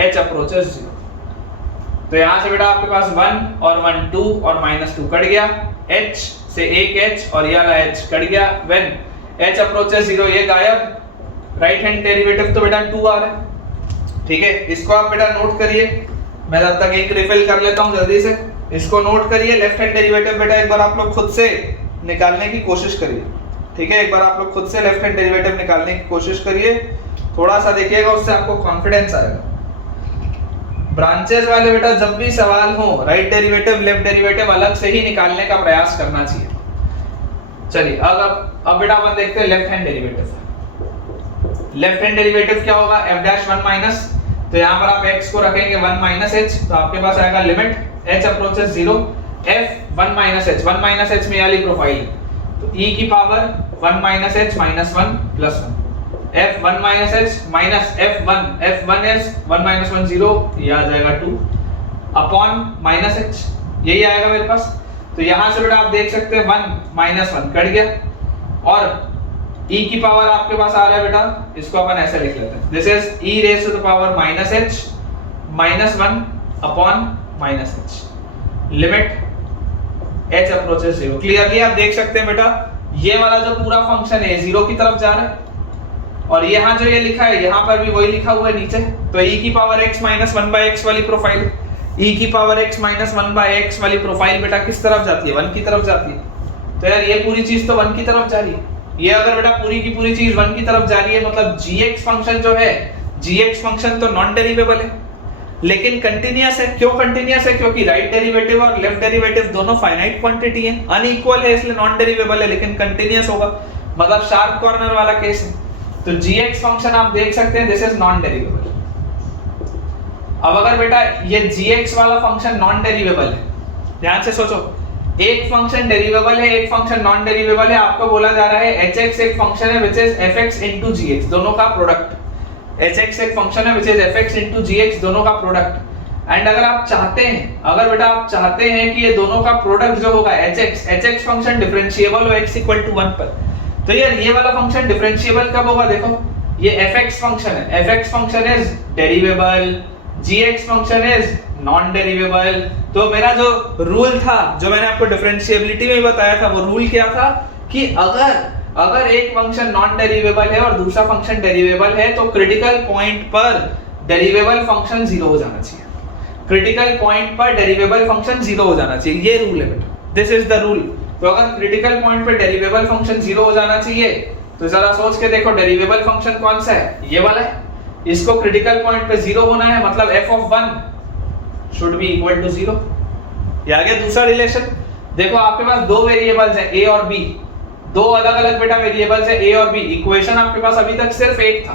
h approaches 0। तो यहां से बेटा आपके पास 1 और 1 2 और माइनस 2 कट गया, h से एक h और ये वाला h कट गया, व्हेन h अप्रोचेस 0 ये गायब, राइट हैंड डेरिवेटिव तो बेटा 2 आ रहा है, ठीक है। इसको आप बेटा नोट करिए, मैं तब तक एक रिफिल कर लेता हूं जल्दी से, इसको नोट करिए। लेफ्ट हैंड डेरिवेटिव बेटा एक बार आप लोग खुद से निकालने की कोशिश करिए, ठीक है, एक बार आप लोग खुद से लेफ्ट हैंड डेरिवेटिव निकालने की कोशिश करिए, थोड़ा सा देखिएगा, उससे आपको कॉन्फिडेंस आएगा। ब्रांचेस वाले बेटा जब भी सवाल हो राइट डेरिवेटिव लेफ्ट डेरिवेटिव अलग से ही निकालने का प्रयास करना चाहिए। चलिए अब बेटा अपन देखते हैं left hand derivative. Left hand derivative क्या होगा, f'1 माइनस, तो यहां पर आप x को रखेंगे 1 माइनस h, तो आपके पास आएगा limit h approaches 0 f1 minus h, 1 minus h में वाली प्रोफाइल, तो e की power 1 minus h minus 1 plus 1, f1 minus h minus f1 is 1 minus 1 0, ये आ जाएगा 2 अपॉन माइनस h, यही आएगा मेरे पास। तो यहां से बेटा आप देख सकते हैं 1 माइनस 1 कट गया, और e की पावर आपके पास आ रहा है बेटा, इसको अपन ऐसे लिख लेते हैं, this is e raise to the power minus h minus 1 upon minus h, limit h approaches zero. Clearly आप देख सकते हैं बेटा ये वाला जो पूरा फंक्शन है जीरो की तरफ जा रहा है, और यहाँ जो ये लिखा है यहाँ पर भी वही लिखा हुआ है नीचे, तो e की पावर x माइनस 1/x वाली प्रोफाइल, e की पावर x माइनस 1/x वाली प्रोफाइल बेटा किस तरफ जाती है, 1 की तरफ जाती है। तो यार ये पूरी चीज तो 1 की तरफ जा रही है, ये अगर बेटा पूरी की पूरी चीज 1 की तरफ जा रही है मतलब gx फंक्शन जो है, gx फंक्शन तो नॉन डेरिवेबल है लेकिन कंटीन्यूअस है। क्यों कंटीन्यूअस है? क्योंकि राइट डेरिवेटिव और लेफ्ट डेरिवेटिव दोनों फाइनाइट क्वांटिटी है, अनइक्वल है इसलिए नॉन डेरिवेबल है लेकिन कंटीन्यूअस होगा, मतलब शार्प कॉर्नर वाला केस है। तो gx फंक्शन आप देख सकते हैं दिस इज नॉन डेरिवेबल। अब अगर बेटा ये gx वाला फंक्शन नॉन डेरिवेबल है, ध्यान से सोचो, एक फंक्शन डेरिवेबल है एक फंक्शन नॉन डेरिवेबल है, आपको बोला जा रहा है hx एक फंक्शन है which is fx into gx, दोनों का प्रोडक्ट। hx एक फंक्शन है which is fx into gx, दोनों का प्रोडक्ट। एंड अगर आप चाहते हैं, अगर बेटा आप चाहते हैं कि ये दोनों का प्रोडक्ट जो होगा hx फंक्शन डिफरेंशिएबल हो x इक्वल टू 1 पर, तो यार ये वाला फंक्शन डिफरेंशिएबल कब होगा? देखो ये fx फंक्शन है, fx function is derivable, gx function is non derivable. तो मेरा जो रूल था जो मैंने आपको डिफरेंशिएबिलिटी में बताया था वो रूल क्या था कि अगर एक फंक्शन नॉन डेरिवेबल है और दूसरा फंक्शन डेरिवेबल है तो क्रिटिकल पॉइंट पर डेरिवेबल फंक्शन जीरो हो जाना चाहिए, क्रिटिकल पॉइंट पर डेरिवेबल फंक्शन जीरो हो जाना चाहिए, ये रूल है बेटा, दिस इज द रूल। तो अगर क्रिटिकल पॉइंट पे डेरिवेबल फंक्शन जीरो हो जाना चाहिए तो जरा सोच के देखो डेरिवेबल फंक्शन कौन सा है, ये वाला है, इसको क्रिटिकल पॉइंट पे जीरो होना है मतलब f of 1 should be equal to 0। ये आ गया दूसरा रिलेशन। देखो आपके पास दो वेरिएबल्स हैं a और b, दो अलग अलग बेटा वेरिएबल्स है a और b, इक्वेशन आपके पास अभी तक सिर्फ एक था,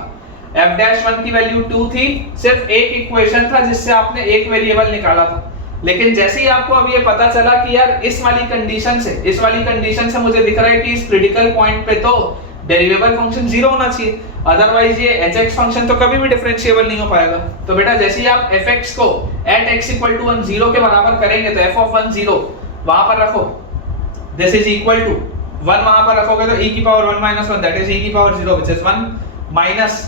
f-1 की वैल्यू 2 थी, सिर्फ एक इक्वेशन था जिससे आपने एक वेरिएबल निकाला था। लेकिन जैसे ही आपको अब ये पता चला कि यार इस वाली कंडीशन से मुझे दिख रहा है कि इस क्रिटिकल पॉइंट पे तो डेरिवेबल फंक्शन जीरो होना चाहिए, अदरवाइज ये hx फंक्शन तो कभी भी डिफरेंशिएबल नहीं हो पाएगा। तो बेटा जैसे ही आप fx को at x equal to 1 0 के बराबर करेंगे तो f of 1 0 वहां पर रखो, this is equal to 1 वहां पर रखोगे तो e की power 1 minus 1 that is e की power 0 which is 1 minus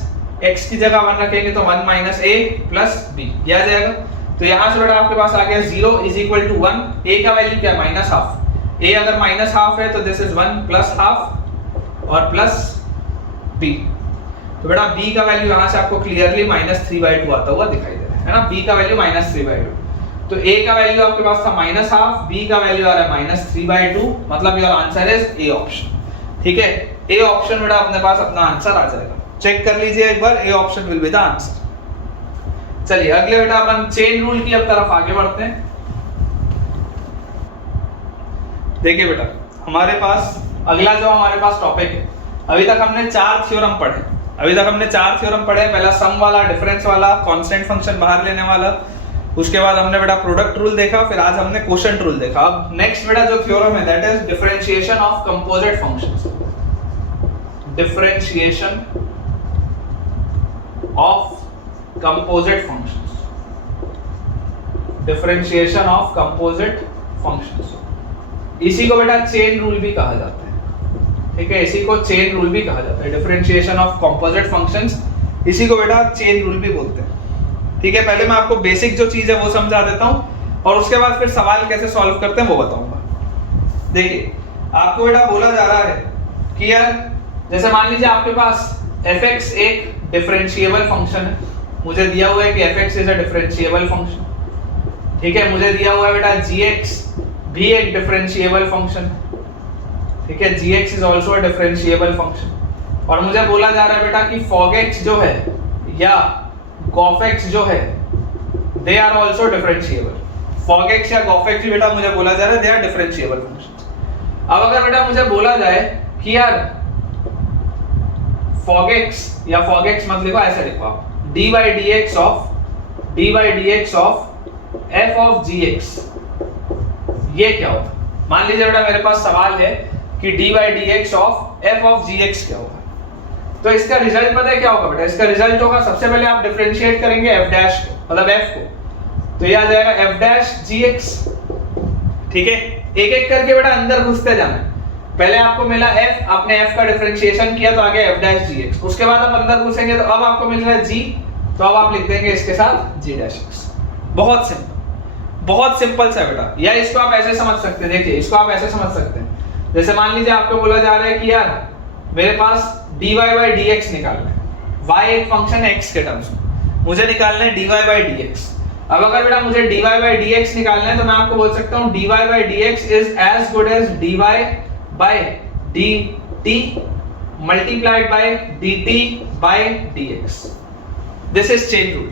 x की जगह 1 रखेंगे तो 1 minus a plus b, ये आ जाएगा। तो यहां से बेटा आपके पास आ गया 0 is equal to 1, a का वैल्यू क्या है माइनस हाफ, a अगर माइनस हाफ है तो दिस इज 1 प्लस हाफ और प्लस b। तो बेटा b का वैल्यू यहां से आपको क्लियरली -3/2 आता हुआ दिखाई दे रहा है ना, b का वैल्यू -3/2। तो a का वैल्यू आपके पास था माइनस हाफ, b का वैल्यू आ रहा है -3/2, मतलब your answer is a option. ठीक है, a ऑप्शन बेटा अपने पास अपना आंसर आ जाएगा, चेक कर लीजिए एक बार, a option will be the answer. चलिए अगले बेटा अपन चेन रूल की अब तरफ आगे बढ़ते हैं। देखिए बेटा हमारे पास अगला जो हमारे पास टॉपिक है, अभी तक हमने 4 थ्योरम पढ़े, पहला सम वाला, डिफरेंस वाला, कांस्टेंट फंक्शन बाहर लेने वाला, उसके बाद हमने बेटा प्रोडक्ट रूल देखा, फिर आज हमने क्वोशिएंट रूल देखा। अब नेक्स्ट बेटा जो थ्योरम है that is differentiation of composite functions, differentiation of composite functions, differentiation of composite functions, इसी को बेटा चेन रूल भी कहा जाता है। ठीक है, इसी को चेन रूल भी कहा जाता है, डिफरेंशिएशन ऑफ कंपोजिट फंक्शंस, इसी को बेटा चेन रूल भी बोलते हैं। ठीक है, पहले मैं आपको बेसिक जो चीज है वो समझा देता हूं और उसके बाद फिर सवाल कैसे सॉल्व करते हैं वो बताऊंगा। देखिए आपको बेटा बोला जा रहा है कि यार जैसे मान लीजिए आपके पास fx एक डिफरेंशिएबल फंक्शन है, मुझे दिया हुआ है कि fx is a differentiable function. ठीक है, मुझे दिया हुआ है बेटा gx भी एक डिफरेंशिएबल फंक्शन है। ठीक है, gx is also a differentiable function, और मुझे बोला जा रहा है बेटा कि fogx जो है या gofx जो है they are also differentiable. fogx या gofx भी बेटा मुझे बोला जा रहा है दे आर डिफरेंशिएबल फंक्शन। अब अगर बेटा मुझे बोला जाए कि यार fogx या fogx मत लिखो, ऐसे लिखो आप dy dx of f of gx, ये क्या होता है? मान लीजिए बेटा मेरे पास सवाल है कि dy dx of f of gx क्या होगा, तो इसका रिजल्ट पता है क्या होगा बेटा? इसका रिजल्ट होगा सबसे पहले आप डिफरेंशिएट करेंगे f डैश को, मतलब f को, तो ये आ जाएगा f डैश gx। ठीक है, एक एक करके बेटा अंदर घुसते जाना है। पहले आपको मिला f, आपने f का डिफरेंशिएशन किया तो आ गया f डैश gx, उसके बाद आप अंदर घुसेंगे तो अब आपको मिल रहा है g, तो अब आप लिख देंगे इसके साथ g डैश x। बहुत सिंपल, बहुत सिंपल सा है बेटा। या इसको आप ऐसे समझ सकते हैं, देखिए इसको आप ऐसे समझ सकते हैं, जैसे मान लीजिए आपको बोला जा रहा है कि यार मेरे पास dy by dx निकालना है, y एक फंक्शन है x के टर्म्स में, मुझे निकालना है dy by dx। अब अगर बेटा मुझे dy by dx निकालना है तो मैं आपको बोल सकता हूँ dy by dx is as good as dy by dt multiplied by dt by dx। This is chain rule।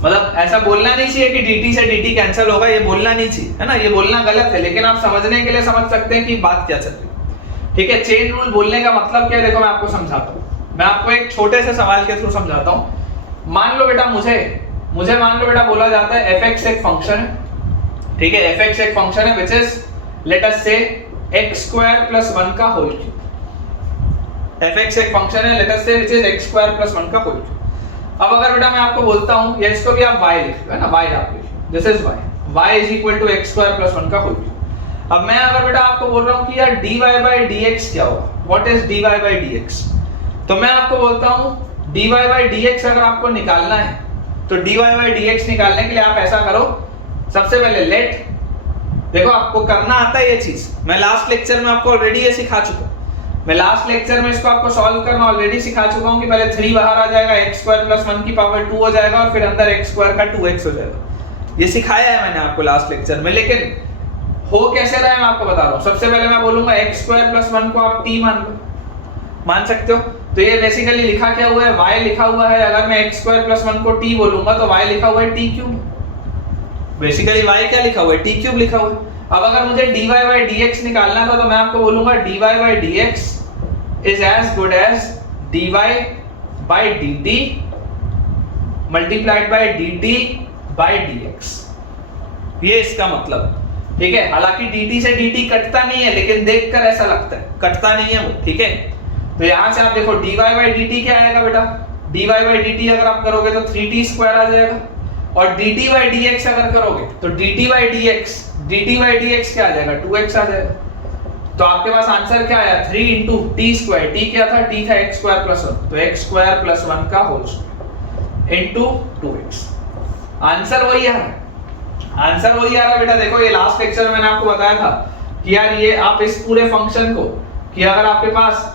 मतलब ऐसा बोलना नहीं चाहिए कि dt से dt कैंसिल होगा, ये बोलना नहीं चाहिए, है ना, ये बोलना गलत है, लेकिन आप समझने के लिए समझ सकते हैं कि बात क्या चल रही है। ठीक है, चेन रूल बोलने का मतलब क्या है, देखो मैं आपको समझाता हूँ। मैं आपको एक छोटे से सवाल के थ्रू समझाता हूँ। मान लो बेटा मुझे मान लो बेटा बोला जाता है fx एक फंक्शन है, ठीक है, fx एक फंक्शन है which is let us say x square plus 1 का होल क्यूब। fx एक फंक्शन है let us say which is x square plus 1 का होल क्यूब। अब अगर बेटा मैं आपको बोलता हूँ, या इसको भी आप y लिख लो, है ना, y आप लिख लो, this is y is equal to x square plus 1 का होल क्यूब। अब मैं अगर बेटा आपको बोल रहा हूँ कि यार dy by dx क्या होगा, what is dy by dx, तो मैं आपको बोलता हूँ dy by dx अगर आपको निकालना है तो dy by dx निकालने के लिए आप ऐसा करो, सबसे पहले लेट, देखो आपको करना आता है ये चीज, मैं लास्ट लेक्चर में आपको ऑलरेडी ये सिखा चुका हूं। मैं लास्ट लेक्चर में इसको आपको सॉल्व करना ऑलरेडी सिखा चुका हूं कि पहले 3 बाहर आ जाएगा, x स्क्वायर प्लस 1 की पावर 2 हो जाएगा और फिर अंदर x स्क्वायर का 2x हो जाएगा। ये सिखाया है मैंने आपको लास्ट लेक्चर में, लेकिन हो कैसे रहा है मैं आपको बता रहा हूं। सबसे पहले मैं बोलूंगा x स्क्वायर प्लस 1 को आप t मान लो, मान सकते हो। तो ये बेसिकली लिखा क्या हुआ है, y लिखा हुआ है। अगर मैं x स्क्वायर प्लस 1 को t बोलूंगा तो y लिखा हुआ है t क्यूब। बेसिकली y क्या लिखा हुआ है, t क्यूब लिखा हुआ है। अब अगर मुझे dy by dx निकालना था तो मैं आपको बोलूंगा dy by dx is as good as dy by dt multiplied by dt by dx। ये इसका मतलब, ठीक है। हालांकि dt से dt कटता नहीं है, लेकिन देखकर ऐसा लगता है कटता नहीं है वो, ठीक है। तो यहां से आप देखो dy by dt क्या आएगा बेटा, dy by dt अगर आप करोगे तो 3t स्क्वायर आ जाएगा, और dt by dx अगर करोगे तो dt by dx क्या आ जाएगा, 2x आ जाएगा। तो आपके पास आंसर क्या आया, 3 into t स्क्वायर। t क्या था, t था x स्क्वायर प्लस 1, तो x स्क्वायर प्लस 1 का whole square into 2x। Answer वही आ रहा है, आंसर वही आ रहा है बेटा। देखो ये लास्ट लेक्चर में मैंने आपको बताया था कि यार ये आप इस पूरे फंक्शन को, कि अगर आपके पास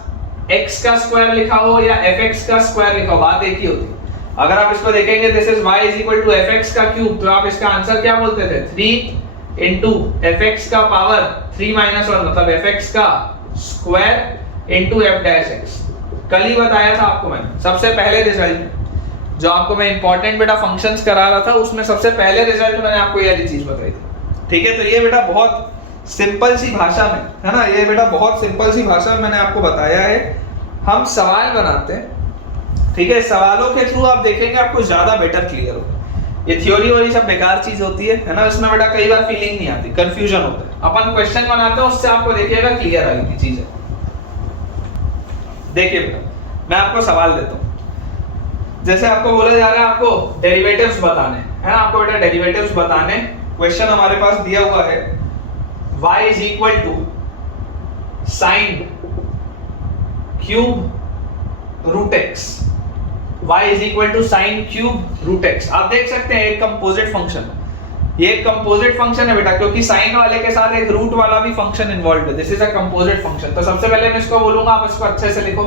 x का स्क्वायर लिखा हो या fx का स्क्वायर लिखा हो, बात एक ही होती है। अगर आप इसको देखेंगे this is y is equal to fx का क्यूब, तो आप इसका आंसर क्या बोलते थे, 3 इनटू fx का पावर 3 माइनस 1, मतलब fx का square into f dash x। कल ही बताया था आपको मैंने, सबसे पहले रिजल्ट जो आपको मैं इंपॉर्टेंट बेटा फंक्शंस करा रहा था उसमें सबसे पहले रिजल्ट मैंने आपको ये चीज बताई थी, ठीक है। तो ये बेटा बहुत सिंपल सी भाषा में, है ना, ये बेटा बहुत सिंपल सी भाषा में मैंने आपको बताया है। हम सवाल बनाते हैं, ठीक है, सवालों के थ्रू आप देखेंगे आपको ज्यादा बेटर क्लियर होगा। ये थ्योरी और ये सब बेकार चीज होती है ना, इसमें बेटा कई बार फीलिंग नहीं आती, कंफ्यूजन होता है। अपन क्वेश्चन बनाते हैं उससे आपको देखिएगा क्लियर आएगी चीजें। देखिए बेटा मैं आपको सवाल देता हूँ, जैसे आपको बोला जा रहा है आपको डेरिवेटिव्स बताने, है ना, आपको बेटा डेरिवेटिव्स बताने। क्वेश्चन हमारे पास दिया हुआ है y is equal to sin cube root x, y is equal to sin cube root x। आप देख सकते हैं एक कंपोजिट फंक्शन, ये एक कंपोजिट फंक्शन है बेटा, क्योंकि साइन वाले के साथ एक रूट वाला भी फंक्शन इन्वॉल्व है। This is a composite function. तो सबसे पहले मैं इसको बोलूंगा, आप इसको अच्छे से लिखो,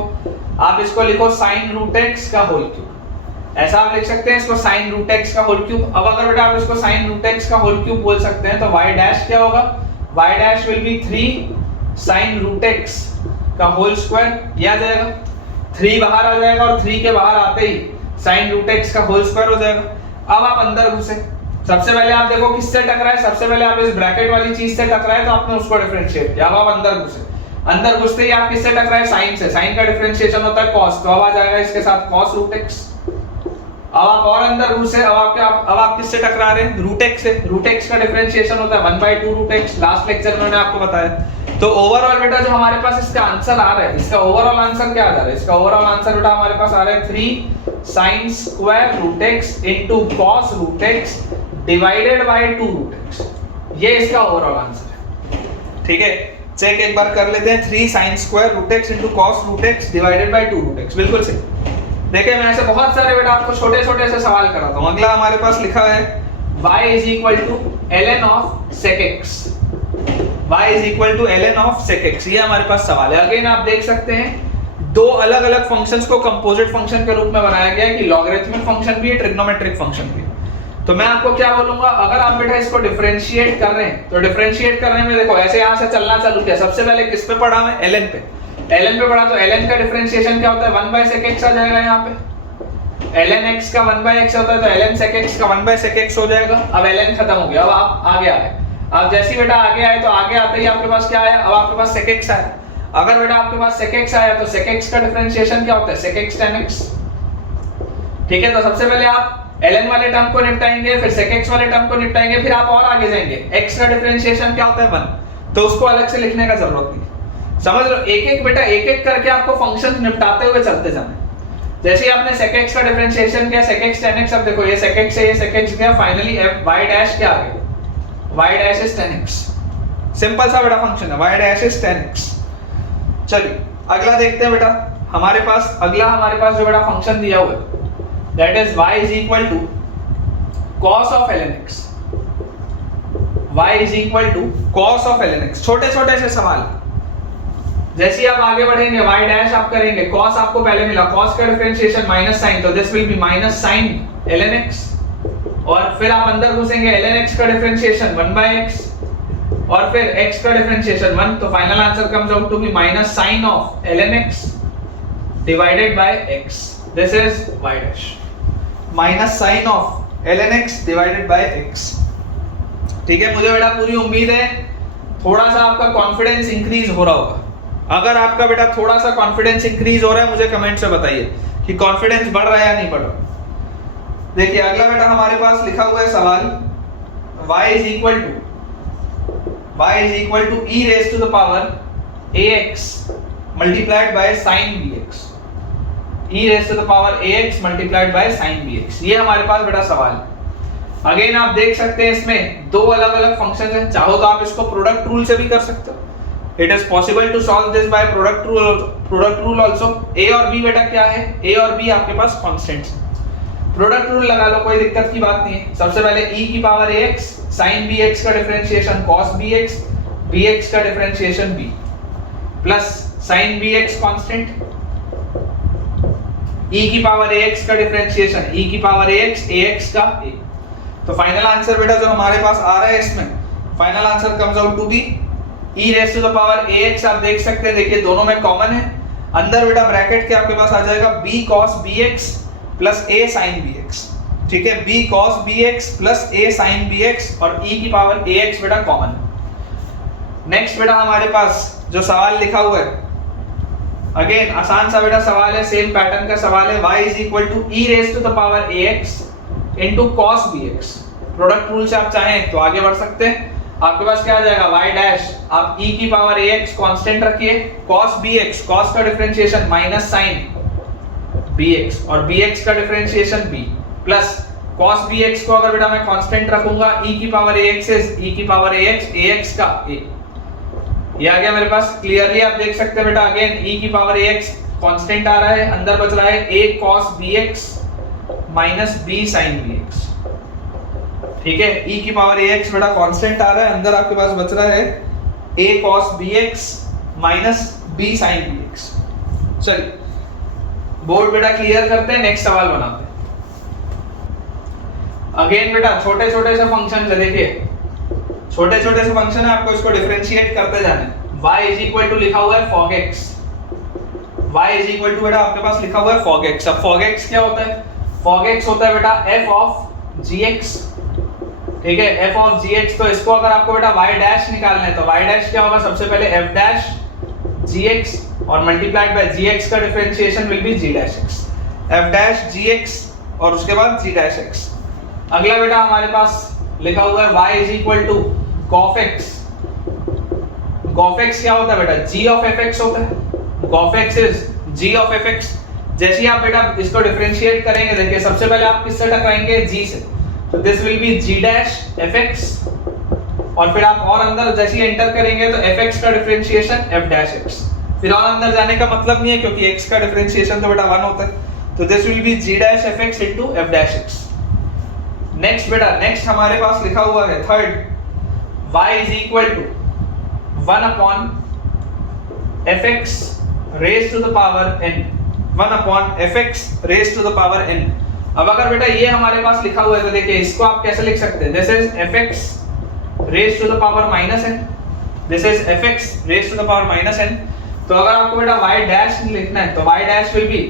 आप इसको लिखो sin root x का होल क्यूब, ऐसा आप लिख सकते हैं इसको sin root x का होल क्यूब। अब अगर बेटा आप इसको sin root x का होल क्यूब बोल सकते हैं तो y डैश क्या होगा, y dash will B 3 sin root x का होल स्क्वायर, ये आ जाएगा, 3 बाहर आ जाएगा और 3 के बाहर आते ही sin root x का होल स्क्वायर हो जाएगा। अब आप अंदर घुसे, सबसे पहले आप देखो किससे टकराए, सबसे पहले आप इस ब्रैकेट वाली चीज से टकराए तो आपने उसको डिफरेंशिएट किया। अब आप अंदर घुसे, अंदर घुसते ही आप किससे टकराए, साइन से, साइन का डिफरेंशिएशन होता है cos, तो अब आ जाएगा इसके साथ cos root x। अब आप और अंदर घुसे, अब आप किससे टकरा रहे हैं, रूट x से, रूट x का डिफरेंशिएशन होता है 1/2 रूट x, लास्ट लेक्चर में मैंने आपको बताया। तो ओवरऑल बेटा जो हमारे पास इसका आंसर आ रहा है, इसका ओवरऑल आंसर क्या आ जा रहा है, इसका ओवरऑल आंसर बेटा हमारे पास आ रहा है 3 sin square root x into cos root x divided by 2 root x। ये इसका ओवरऑल आंसर है, ठीक है। चेक एक बार कर लेते हैं, 3 sin square root x into cos root x divided by 2 root x, बिल्कुल सही। देखिए मैं ऐसे बहुत सारे बेटा आपको छोटे छोटे से सवाल कराता हूँ। अगला हमारे पास लिखा है y is equal to ln of sec x, y is equal to ln of sec x। ये हमारे पास सवाल है। अगेन आप देख सकते हैं दो अलग अलग फंक्शंस को कंपोजिट फंक्शन के रूप में बनाया गया है कि लॉगरिथमिक फंक्शन भी है, ट्रिग्नोमेट्रिक फंक्शन भी। तो मैं आपको क्या बोलूंगा, अगर आप बेटा इसको डिफरेंशिएट कर रहे हैं तो डिफरेंशिएट करने में देखो ऐसे यहां से चलना चालू किया, सबसे पहले किस पे पढ़ा मैं, ln पे। ln पे पढ़ा तो ln का डिफरेंशिएशन क्या होता है, 1/sec x आ जाएगा। यहाँ पे ln x का 1/x होता है तो ln sec x का 1/sec x हो जाएगा। अब ln खत्म हो गया, अब आप आगे आए। अब जैसे ही बेटा आगे आए तो आगे आते ही आपके पास क्या आया, अब आपके पास sec x आया। अगर बेटा आपके पास sec x आया तो sec x का डिफरेंशिएशन क्या होता है, sec x tan x। ठीक है, तो सबसे पहले आप ln वाले टर्म को निपटाएंगे, फिर sec x वाले टर्म को निपटाएंगे, फिर आप और आगे जाएंगे। x का डिफरेंशिएशन क्या होता है 1, तो उसको अलग से लिखने का जरूरत नहीं। समझ लो, एक एक बेटा एक एक करके आपको फंक्शंस निपटाते हुए चलते जाना। जैसे ही आपने sec x का डिफरेंशिएशन किया, sec x tan x, अब देखो ये sec x है, ये sec x गया, फाइनली y डैश क्या आ गया, y dash is tan x। Simple सा बेटा फंक्शन है, y dash is tan x। चलिए अगला देखते हैं बेटा। हमारे पास जो बेटा फंक्शन दिया हुआ है that is y is equal to cos of ln x, y is equal to cos of ln x। छोटे छोटे से सवाल, जैसे ही आप आगे बढ़ेंगे y डैश आप करेंगे, cos आपको पहले मिला, cos का डिफरेंशिएशन माइनस साइन, तो this will be minus sine ln x। और फिर आप अंदर घुसेंगे, ln x का डिफरेंशिएशन 1/x और फिर x का डिफरेंशिएशन 1, तो final answer comes out to be minus sine of ln x divided by x। This is y dash minus sine of ln x divided by x। ठीक है, मुझे बेटा पूरी उम्मीद है थोड़ा सा आपका कॉन्फिडेंस इंक्रीज हो रहा होगा। अगर आपका बेटा थोड़ा सा कॉन्फिडेंस इंक्रीज हो रहा है, मुझे कमेंट से बताइए कि कॉन्फिडेंस बढ़ रहा है या नहीं बढ़ रहा। देखिए अगला बेटा हमारे पास लिखा हुआ है सवाल, y is equal to e raise to the power ax multiplied by sin bx, e raise to the power ax multiplied by sin bx। ये हमारे पास बेटा सवाल है। अगेन आप देख सकते हैं इसमें दो अलग अलग फंक्शंस हैं, चाहो तो आप इसको प्रोडक्ट रूल से भी कर सकते हो। It is possible to solve this by product rule also. a और b बेटा क्या है, a और b आपके पास कांस्टेंट्स हैं, प्रोडक्ट रूल लगा लो, कोई दिक्कत की बात नहीं है। सबसे पहले e की पावर ax sin bx का डिफरेंशिएशन cos bx, bx का differentiation b plus sin bx constant, e की पावर ax का डिफरेंशिएशन e की पावर ax का a। तो फाइनल आंसर बेटा जो हमारे पास आ रहा है इसमें, final answer comes out to be e raise to the power ax। आप देख सकते हैं, देखिए दोनों में कॉमन है, अंदर बेटा ब्रैकेट के आपके पास आ जाएगा b cos bx plus a sin bx। ठीक है, b cos bx plus a sin bx और e की पावर ax बेटा कॉमन। नेक्स्ट बेटा हमारे पास जो सवाल लिखा हुआ है, अगेन आसान सा बेटा सवाल है, सेम पैटर्न का सवाल है। y is equal to e raise to the power ax into cos bx। Product rule से आप चाहें तो आगे बढ़ सकते हैं। आपके पास क्या आ जाएगा, y डैश, आप e की पावर ax कांस्टेंट रखिए, cos bx, cos का डिफरेंशिएशन माइनस sin bx और bx का differentiation b plus cos bx को अगर बेटा मैं कांस्टेंट रखूंगा, e की पावर ax इज e की पावर ax का a। ये आ गया मेरे पास। क्लियरली आप देख सकते हैं बेटा, अगेन e की पावर ax कांस्टेंट आ रहा है, अंदर बच रहा है a cos bx minus b sin bx। ठीक है, e की पावर ax बेटा कांस्टेंट आ रहा है, अंदर आपके पास बच रहा है a cos bx minus b sin bx। चलिए बोर्ड बेटा क्लियर करते हैं, नेक्स्ट सवाल बनाते हैं। अगेन बेटा छोटे छोटे से फंक्शन है, देखिए छोटे छोटे से फंक्शन है, आपको इसको डिफरेंशिएट करते जाना है। y इज इक्वल टू लिखा हुआ है fog x, y is equal to बेटा आपके पास लिखा हुआ है fog x। अब fog x क्या होता है, fog x होता है बेटा f ऑफ gx। ठीक है, f ऑफ gx, तो इसको अगर आपको बेटा y डैश निकालना है तो y डैश क्या होगा, सबसे पहले f डैश gx और मल्टीप्लाइड बाय gx का differentiation will be g dash x, f dash gx और उसके बाद g डैश x। अगला बेटा हमारे पास लिखा हुआ है y is equal to cos x। cos x क्या होता है बेटा, g ऑफ fx होता है, cos x is g of fx। जैसे ही आप बेटा इसको डिफरेंशिएट करेंगे, देखिए सबसे पहले आप किससे टकराएंगे, g से, तो this will be g dash fx और फिर आप और अंदर जैसे ही एंटर करेंगे तो fx का डिफरेंशिएशन f डैश x। फिर और अंदर जाने का मतलब नहीं है क्योंकि x का डिफरेंशिएशन तो बेटा 1 होता है, तो this will be g dash fx into f dash x। Next बेटा, नेक्स्ट हमारे पास लिखा हुआ है third, y is equal to 1 upon fx raise to the power n, 1 upon fx raise to the power n। अब अगर बेटा ये हमारे पास लिखा हुआ है तो देखिए इसको आप कैसे लिख सकते हैं, this is fx raise to the power minus n, this is fx raise to the power minus n। तो अगर आपको बेटा y डैश लिखना है तो y dash will be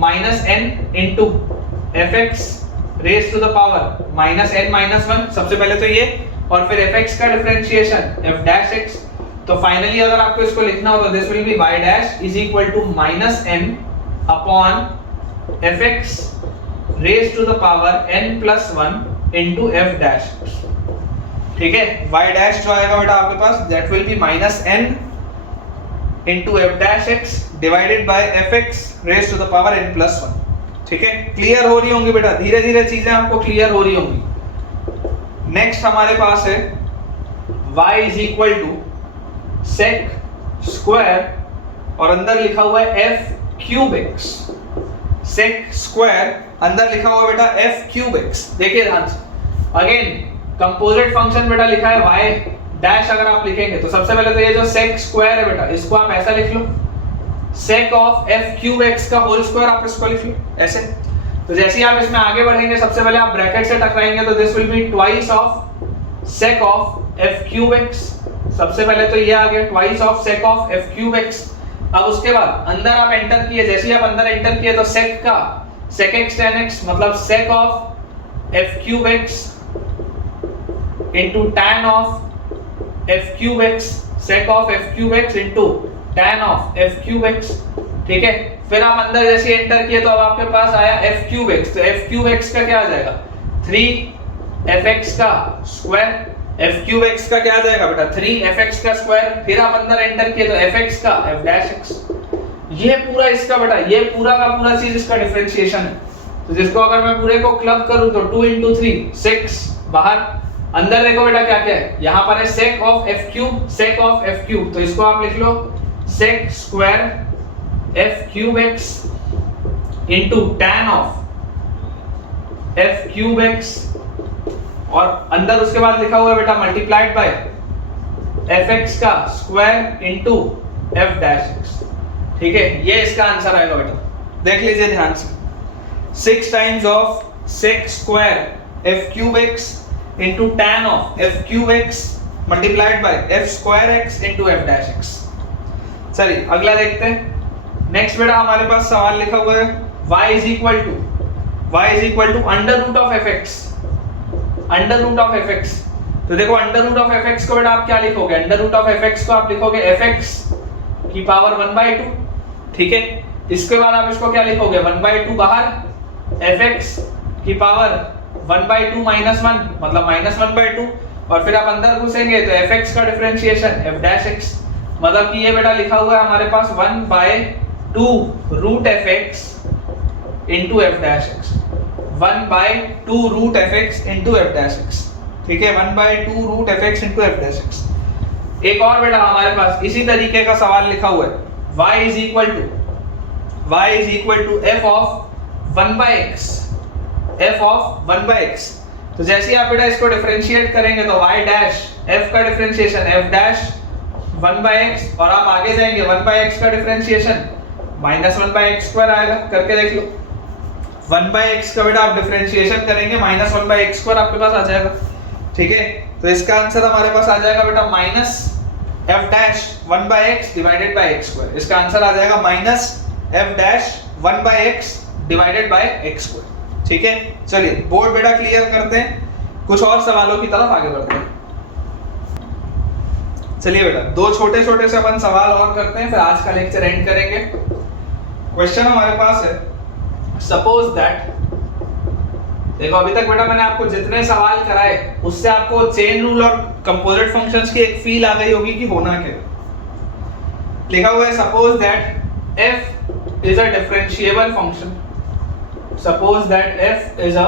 minus n into fx raise to the power minus n minus 1, सबसे पहले तो ये, और फिर fx का डिफरेंशिएशन f डैश x। तो फाइनली अगर आपको इसको लिखना हो तो this will be y dash is equal to minus n upon fx raise to the power n plus 1 into f dash. ठीक है, y डैश जो आएगा बेटा आपके पास that will be minus n into f dash x divided by fx raise to the power n plus 1। ठीक है, clear हो रही होंगी बेटा, धीरे धीरे चीजें आपको क्लियर हो रही होंगी। नेक्स्ट हमारे पास है y is equal to sec square और अंदर लिखा हुआ है f cube x, sec square अंदर लिखा हुआ बेटा f क्यूब x। देखिए ध्यान से, अगेन कंपोजिट फंक्शन बेटा लिखा है y डैश, अगर आप लिखेंगे तो सबसे पहले तो ये जो sec स्क्वायर है बेटा इसको आप ऐसा लिख लो, sec of f cube x का होल स्क्वायर आप इसको लिख लो ऐसे। तो जैसे ही आप इसमें आगे बढ़ेंगे सबसे पहले आप ब्रैकेट से टकराएंगे तो this will be twice of sec of f cube x। सबसे पहले तो ये आ गया twice of sec of f cube x। अब उसके बाद अंदर आप एंटर किए, जैसे ही आप अंदर एंटर किए तो sec का sec x tan x मतलब sec of f cube x into tan of f cube x, sec of f cube x into tan of f cube x। ठीक है, फिर आप अंदर जैसे एंटर किए तो अब आपके पास आया f क्यूब x, तो f क्यूब x का क्या आ जाएगा 3fx का स्क्वायर, f क्यूब x का क्या आ जाएगा बेटा 3fx का स्क्वायर। फिर आप अंदर एंटर किए तो fx का f डैश x। ये पूरा इसका बेटा, ये पूरा का पूरा चीज इसका डिफरेंशिएशन है। तो जिसको अगर मैं पूरे को क्लब करूं तो 2 into 3 6 बाहर, अंदर देखो बेटा क्या क्या है, यहाँ पर है sec of f cube, sec of f cube, तो इसको आप लिख लो sec square f cube x into tan of f cube x, और अंदर उसके बाद लिखा हुआ है बेटा मल्टीप्लाइड बाय fx का square into f dash x। ठीक है, ये इसका आंसर आएगा बेटा, देख लीजिए ध्यान से, 6 times of sec square f cube x into tan of f cube x multiplied by f square x into f dash x। चलिए अगला देखते हैं। नेक्स्ट बेटा हमारे पास सवाल लिखा हुआ है y is equal to under root of fx, under root of fx। तो देखो अंडर रूट ऑफ fx को बेटा आप क्या लिखोगे, अंडर रूट ऑफ fx को आप लिखोगे fx की पावर 1/2। ठीक है, इसके बाद आप इसको क्या लिखोगे 1/2 बाहर, fx की पावर 1/2 माइनस 1 मतलब माइनस 1/2, और फिर आप अंदर घुसेंगे तो fx का डिफरेंशिएशन f डैश x, मतलब कि ये बेटा लिखा हुआ है हमारे पास 1/2 root fx into f dash x, 1/2 root fx into f dash x। ठीक है, 1/2 root fx into f dash x। एक और बेटा हमारे पास इसी तरीके का सवाल लिखा हुआ है y is equal to f of 1/x, f of 1/x। तो जैसे ही आप बेटा इसको डिफरेंशिएट करेंगे तो y डैश f का डिफरेंशिएशन f डैश 1/x, और आप आगे जाएंगे 1/x का डिफरेंशिएशन माइनस 1/x स्क्वायर आएगा, करके देख लो। 1/x का बेटा आप डिफरेंशिएशन करेंगे माइनस 1/x स्क्वायर आपके पास आ जाएगा। ठीक है, तो इसका आंसर हमारे पास आ जाएगा बेटा minus f dash 1/x divided by x square. इसका आंसर आ जाएगा minus f dash 1/x divided by x square. ठीक है, चलिए बोर्ड बेटा क्लियर करते हैं, कुछ और सवालों की तरफ आगे बढ़ते हैं। चलिए बेटा दो छोटे छोटे से अपन सवाल और करते हैं, फिर आज का लेक्चर एंड करेंगे। क्वेश्चन हमारे पास है, सपोज दैट, देखो अभी तक बेटा मैंने आपको जितने सवाल कराए उससे आपको चेन रूल और कंपोजिट फंक्शंस की एक फील आ गई होगी कि होना क्या। लिखा हुआ है suppose that f is a differentiable function, suppose that f is a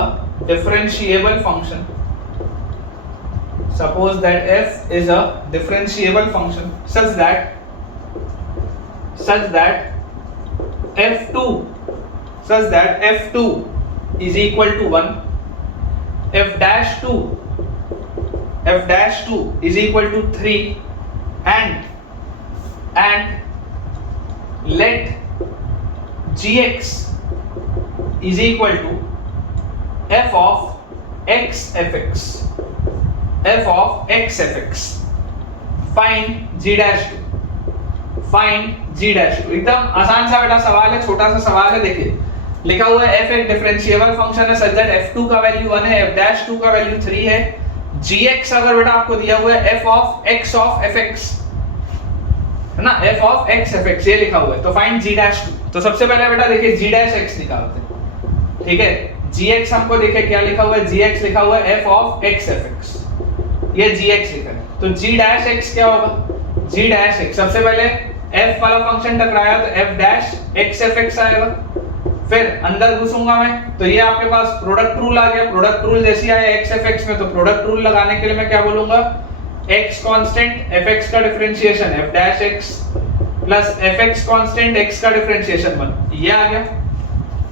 differentiable function, suppose that f is a differentiable function such that f2 is equal to 1 f-2 is equal to 3 and let gx is equal to f of x fx. Find g-2. एकदम आसान सा बेटा सवाल है, छोटा सा सवाल है। देखिए लिखा हुआ है f एक डिफरेंशिएबल फंक्शन है सच दैट f2 का वैल्यू 1 है, f-2 का वैल्यू 3 है। gx अगर बेटा आपको दिया हुआ है f of x of fx है ना, f of x fx ये लिखा हुआ है, तो फाइंड g-2। तो सबसे पहले बेटा देखिए g-x निकालते हैं, ठीक है। gx हमको देखिए क्या लिखा हुआ है, gx लिखा हुआ है f of x fx, ये gx लिखा है। तो g-x क्या होगा, g-x सबसे पहले f वाला फंक्शन टकराया तो f-x fx आएगा। फिर अंदर घुसूंगा मैं तो ये आपके पास प्रोडक्ट रूल आ गया। प्रोडक्ट रूल जैसे आया x fx में, तो प्रोडक्ट रूल लगाने के लिए मैं क्या बोलूंगा, x कांस्टेंट fx का differentiation f-x plus fx constant x का डिफरेंशिएशन 1, ये आ गया,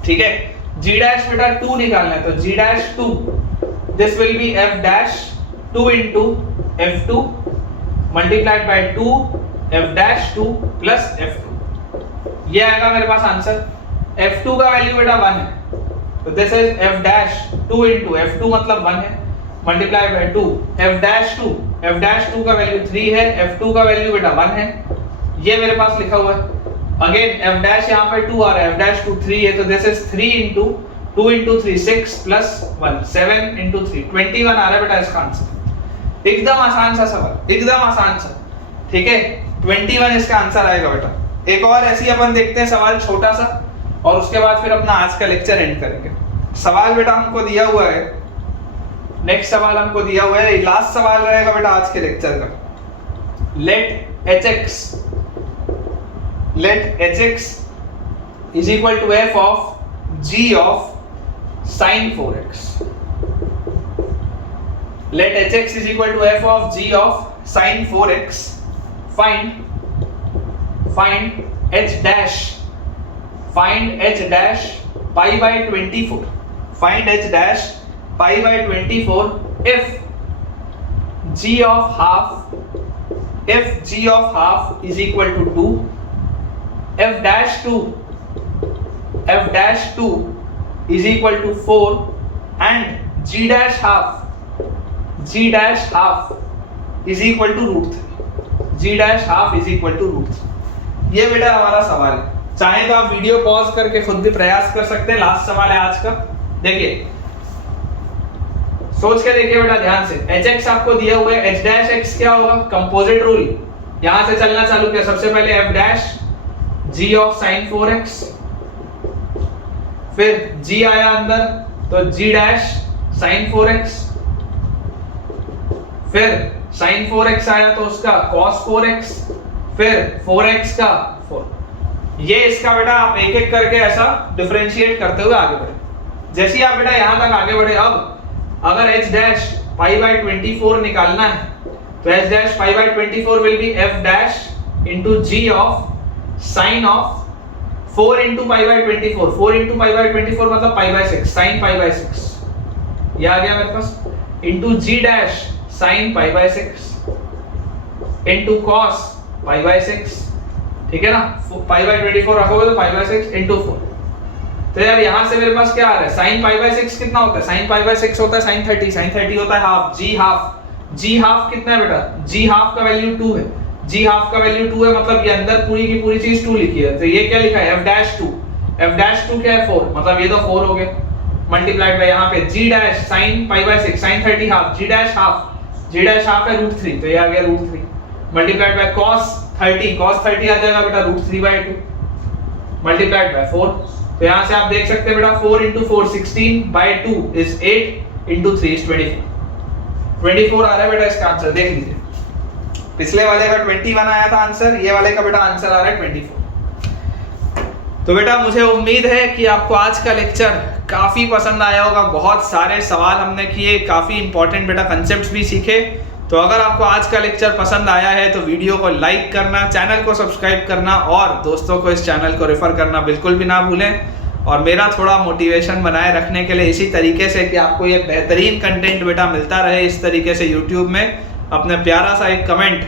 ठीक है। g' बेटा 2 निकालना है, तो g'2 this will B f-2 into f2 multiplied by 2 f-2 plus f2, ये आएगा मेरे पास आंसर। f2 का वैल्यू बेटा 1 है, तो this is f-2 into f2 मतलब 1 है, मल्टीप्लाई बाय 2 f-2 का वैल्यू 3 है, f2 का वैल्यू बेटा 1 है, ये मेरे पास लिखा हुआ है। अगेन f' यहाँ पे 2 आ रहा है, f-2 3 है, तो this is 3 into 2 into 3 6 plus 1 7 into 3 21 आ रहा है बेटा इसका आंसर। एकदम आसान सा सवाल, एकदम आसान सा, ठीक है। 21 इसका आंसर आएगा बेटा। एक और ऐसी अपन देखते हैं सवाल छोटा सा, और उसके बाद फिर अपना आज का लेक्चर एंड करेंगे। सवाल बेटा हमको दिया हुआ है, नेक्स्ट सवाल हमको दिया हुआ है, लास्ट सवाल रहेगा बेटा आज के लेक्चर का। Let hx is equal to f of g of sin 4x. Let hx is equal to f of g of sin 4x. Find h dash pi by 24. Find h dash pi by 24 if g of half is equal to 2, f-2 is equal to 4 and g-half is equal to root 3. ये बेटा हमारा सवाल है। चाहे तो आप video pause करके खुद भी प्रयास कर सकते हैं। लास्ट सवाल है आज का, देखिए सोच के देखिए बेटा ध्यान से। hx आपको दिया हुआ है, h' क्या होगा, कंपोजिट रूल यहां से चलना चालू किया। सबसे पहले f' g of sin 4x, फिर g आया अंदर तो g' sin 4x, फिर sin 4x आया तो उसका cos 4x, फिर 4x का 4। ये इसका बेटा आप एक एक करके ऐसा डिफरेंशिएट करते हुए आगे बढ़े। जैसे ही आप बेटा यहां तक आगे बढ़े, अब अगर h' pi by 24 निकालना है तो h' pi by 24 will be f' into g of sin of 4 into pi by 24, 4 into pi by 24 मतलब pi by 6, sin pi by 6, ये आ गया मेरे पास, into g' sin pi by 6 into cos pi by 6, ठीक है ना। pi by 24 रखोगे तो pi by 6 into 4। तो यार यहाँ से मेरे पास क्या आ रहा है, sin pi by 6 कितना होता है, sin pi by 6 होता है sin 30 होता है हाफ, g हाफ कितना है बेटा, g हाफ का वैल्यू 2 है, g हाफ का वैल्यू 2 है, मतलब ये अंदर पूरी की पूरी चीज 2 लिखी है। तो ये क्या लिखा है, f'2 क्या है 4, मतलब ये तो 4 हो गया, मल्टीप्लाइड बाय यहाँ पे g' sin pi by 6 sin 30 half, g' half है √3, तो ये आ गया √3, मल्टीप्लाइड बाय cos 30 आ जाएगा बेटा √3/2 मल्टीप्लाइड बाय 4। तो यहाँ से आप देख सकते हैं बेटा 4 into 4 16/2 is 8 into 3 is 24 आ रहा है बेटा इसका आंसर। देख लीजिए पिछले वाले का 21 आया था आंसर, ये वाले का बेटा आंसर आ रहा है 24। तो बेटा मुझे उम्मीद है कि आपको आज का लेक्चर काफी पसंद आया होगा। बहुत सारे सवाल हमने किए, काफी इंपॉर्टेंट बेटा कंसेप्ट्स भी सीखे। तो अगर आपको आज का लेक्चर पसंद आया है तो वीडियो को लाइक करना, चैनल को सब्सक्राइब करना और दोस्तों को इस चैनल को रेफर करना बिल्कुल भी ना भूलें। और मेरा थोड़ा मोटिवेशन बनाए रखने के लिए इसी तरीके से कि आपको ये बेहतरीन कंटेंट बेटा मिलता रहे इस तरीके से यूट्यूब में, अपने प्यारा सा एक कमेंट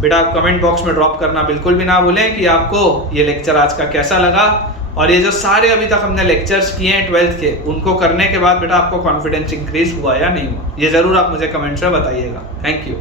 बेटा कमेंट बॉक्स में ड्रॉप करना बिल्कुल भी ना भूलें कि आपको ये लेक्चर आज का कैसा लगा। और ये जो सारे अभी तक हमने लेक्चर्स किए हैं 12th के, उनको करने के बाद बेटा आपको कॉन्फिडेंस इंक्रीज हुआ या नहीं हुआ, ये ज़रूर आप मुझे कमेंट्स में बताइएगा। Thank you.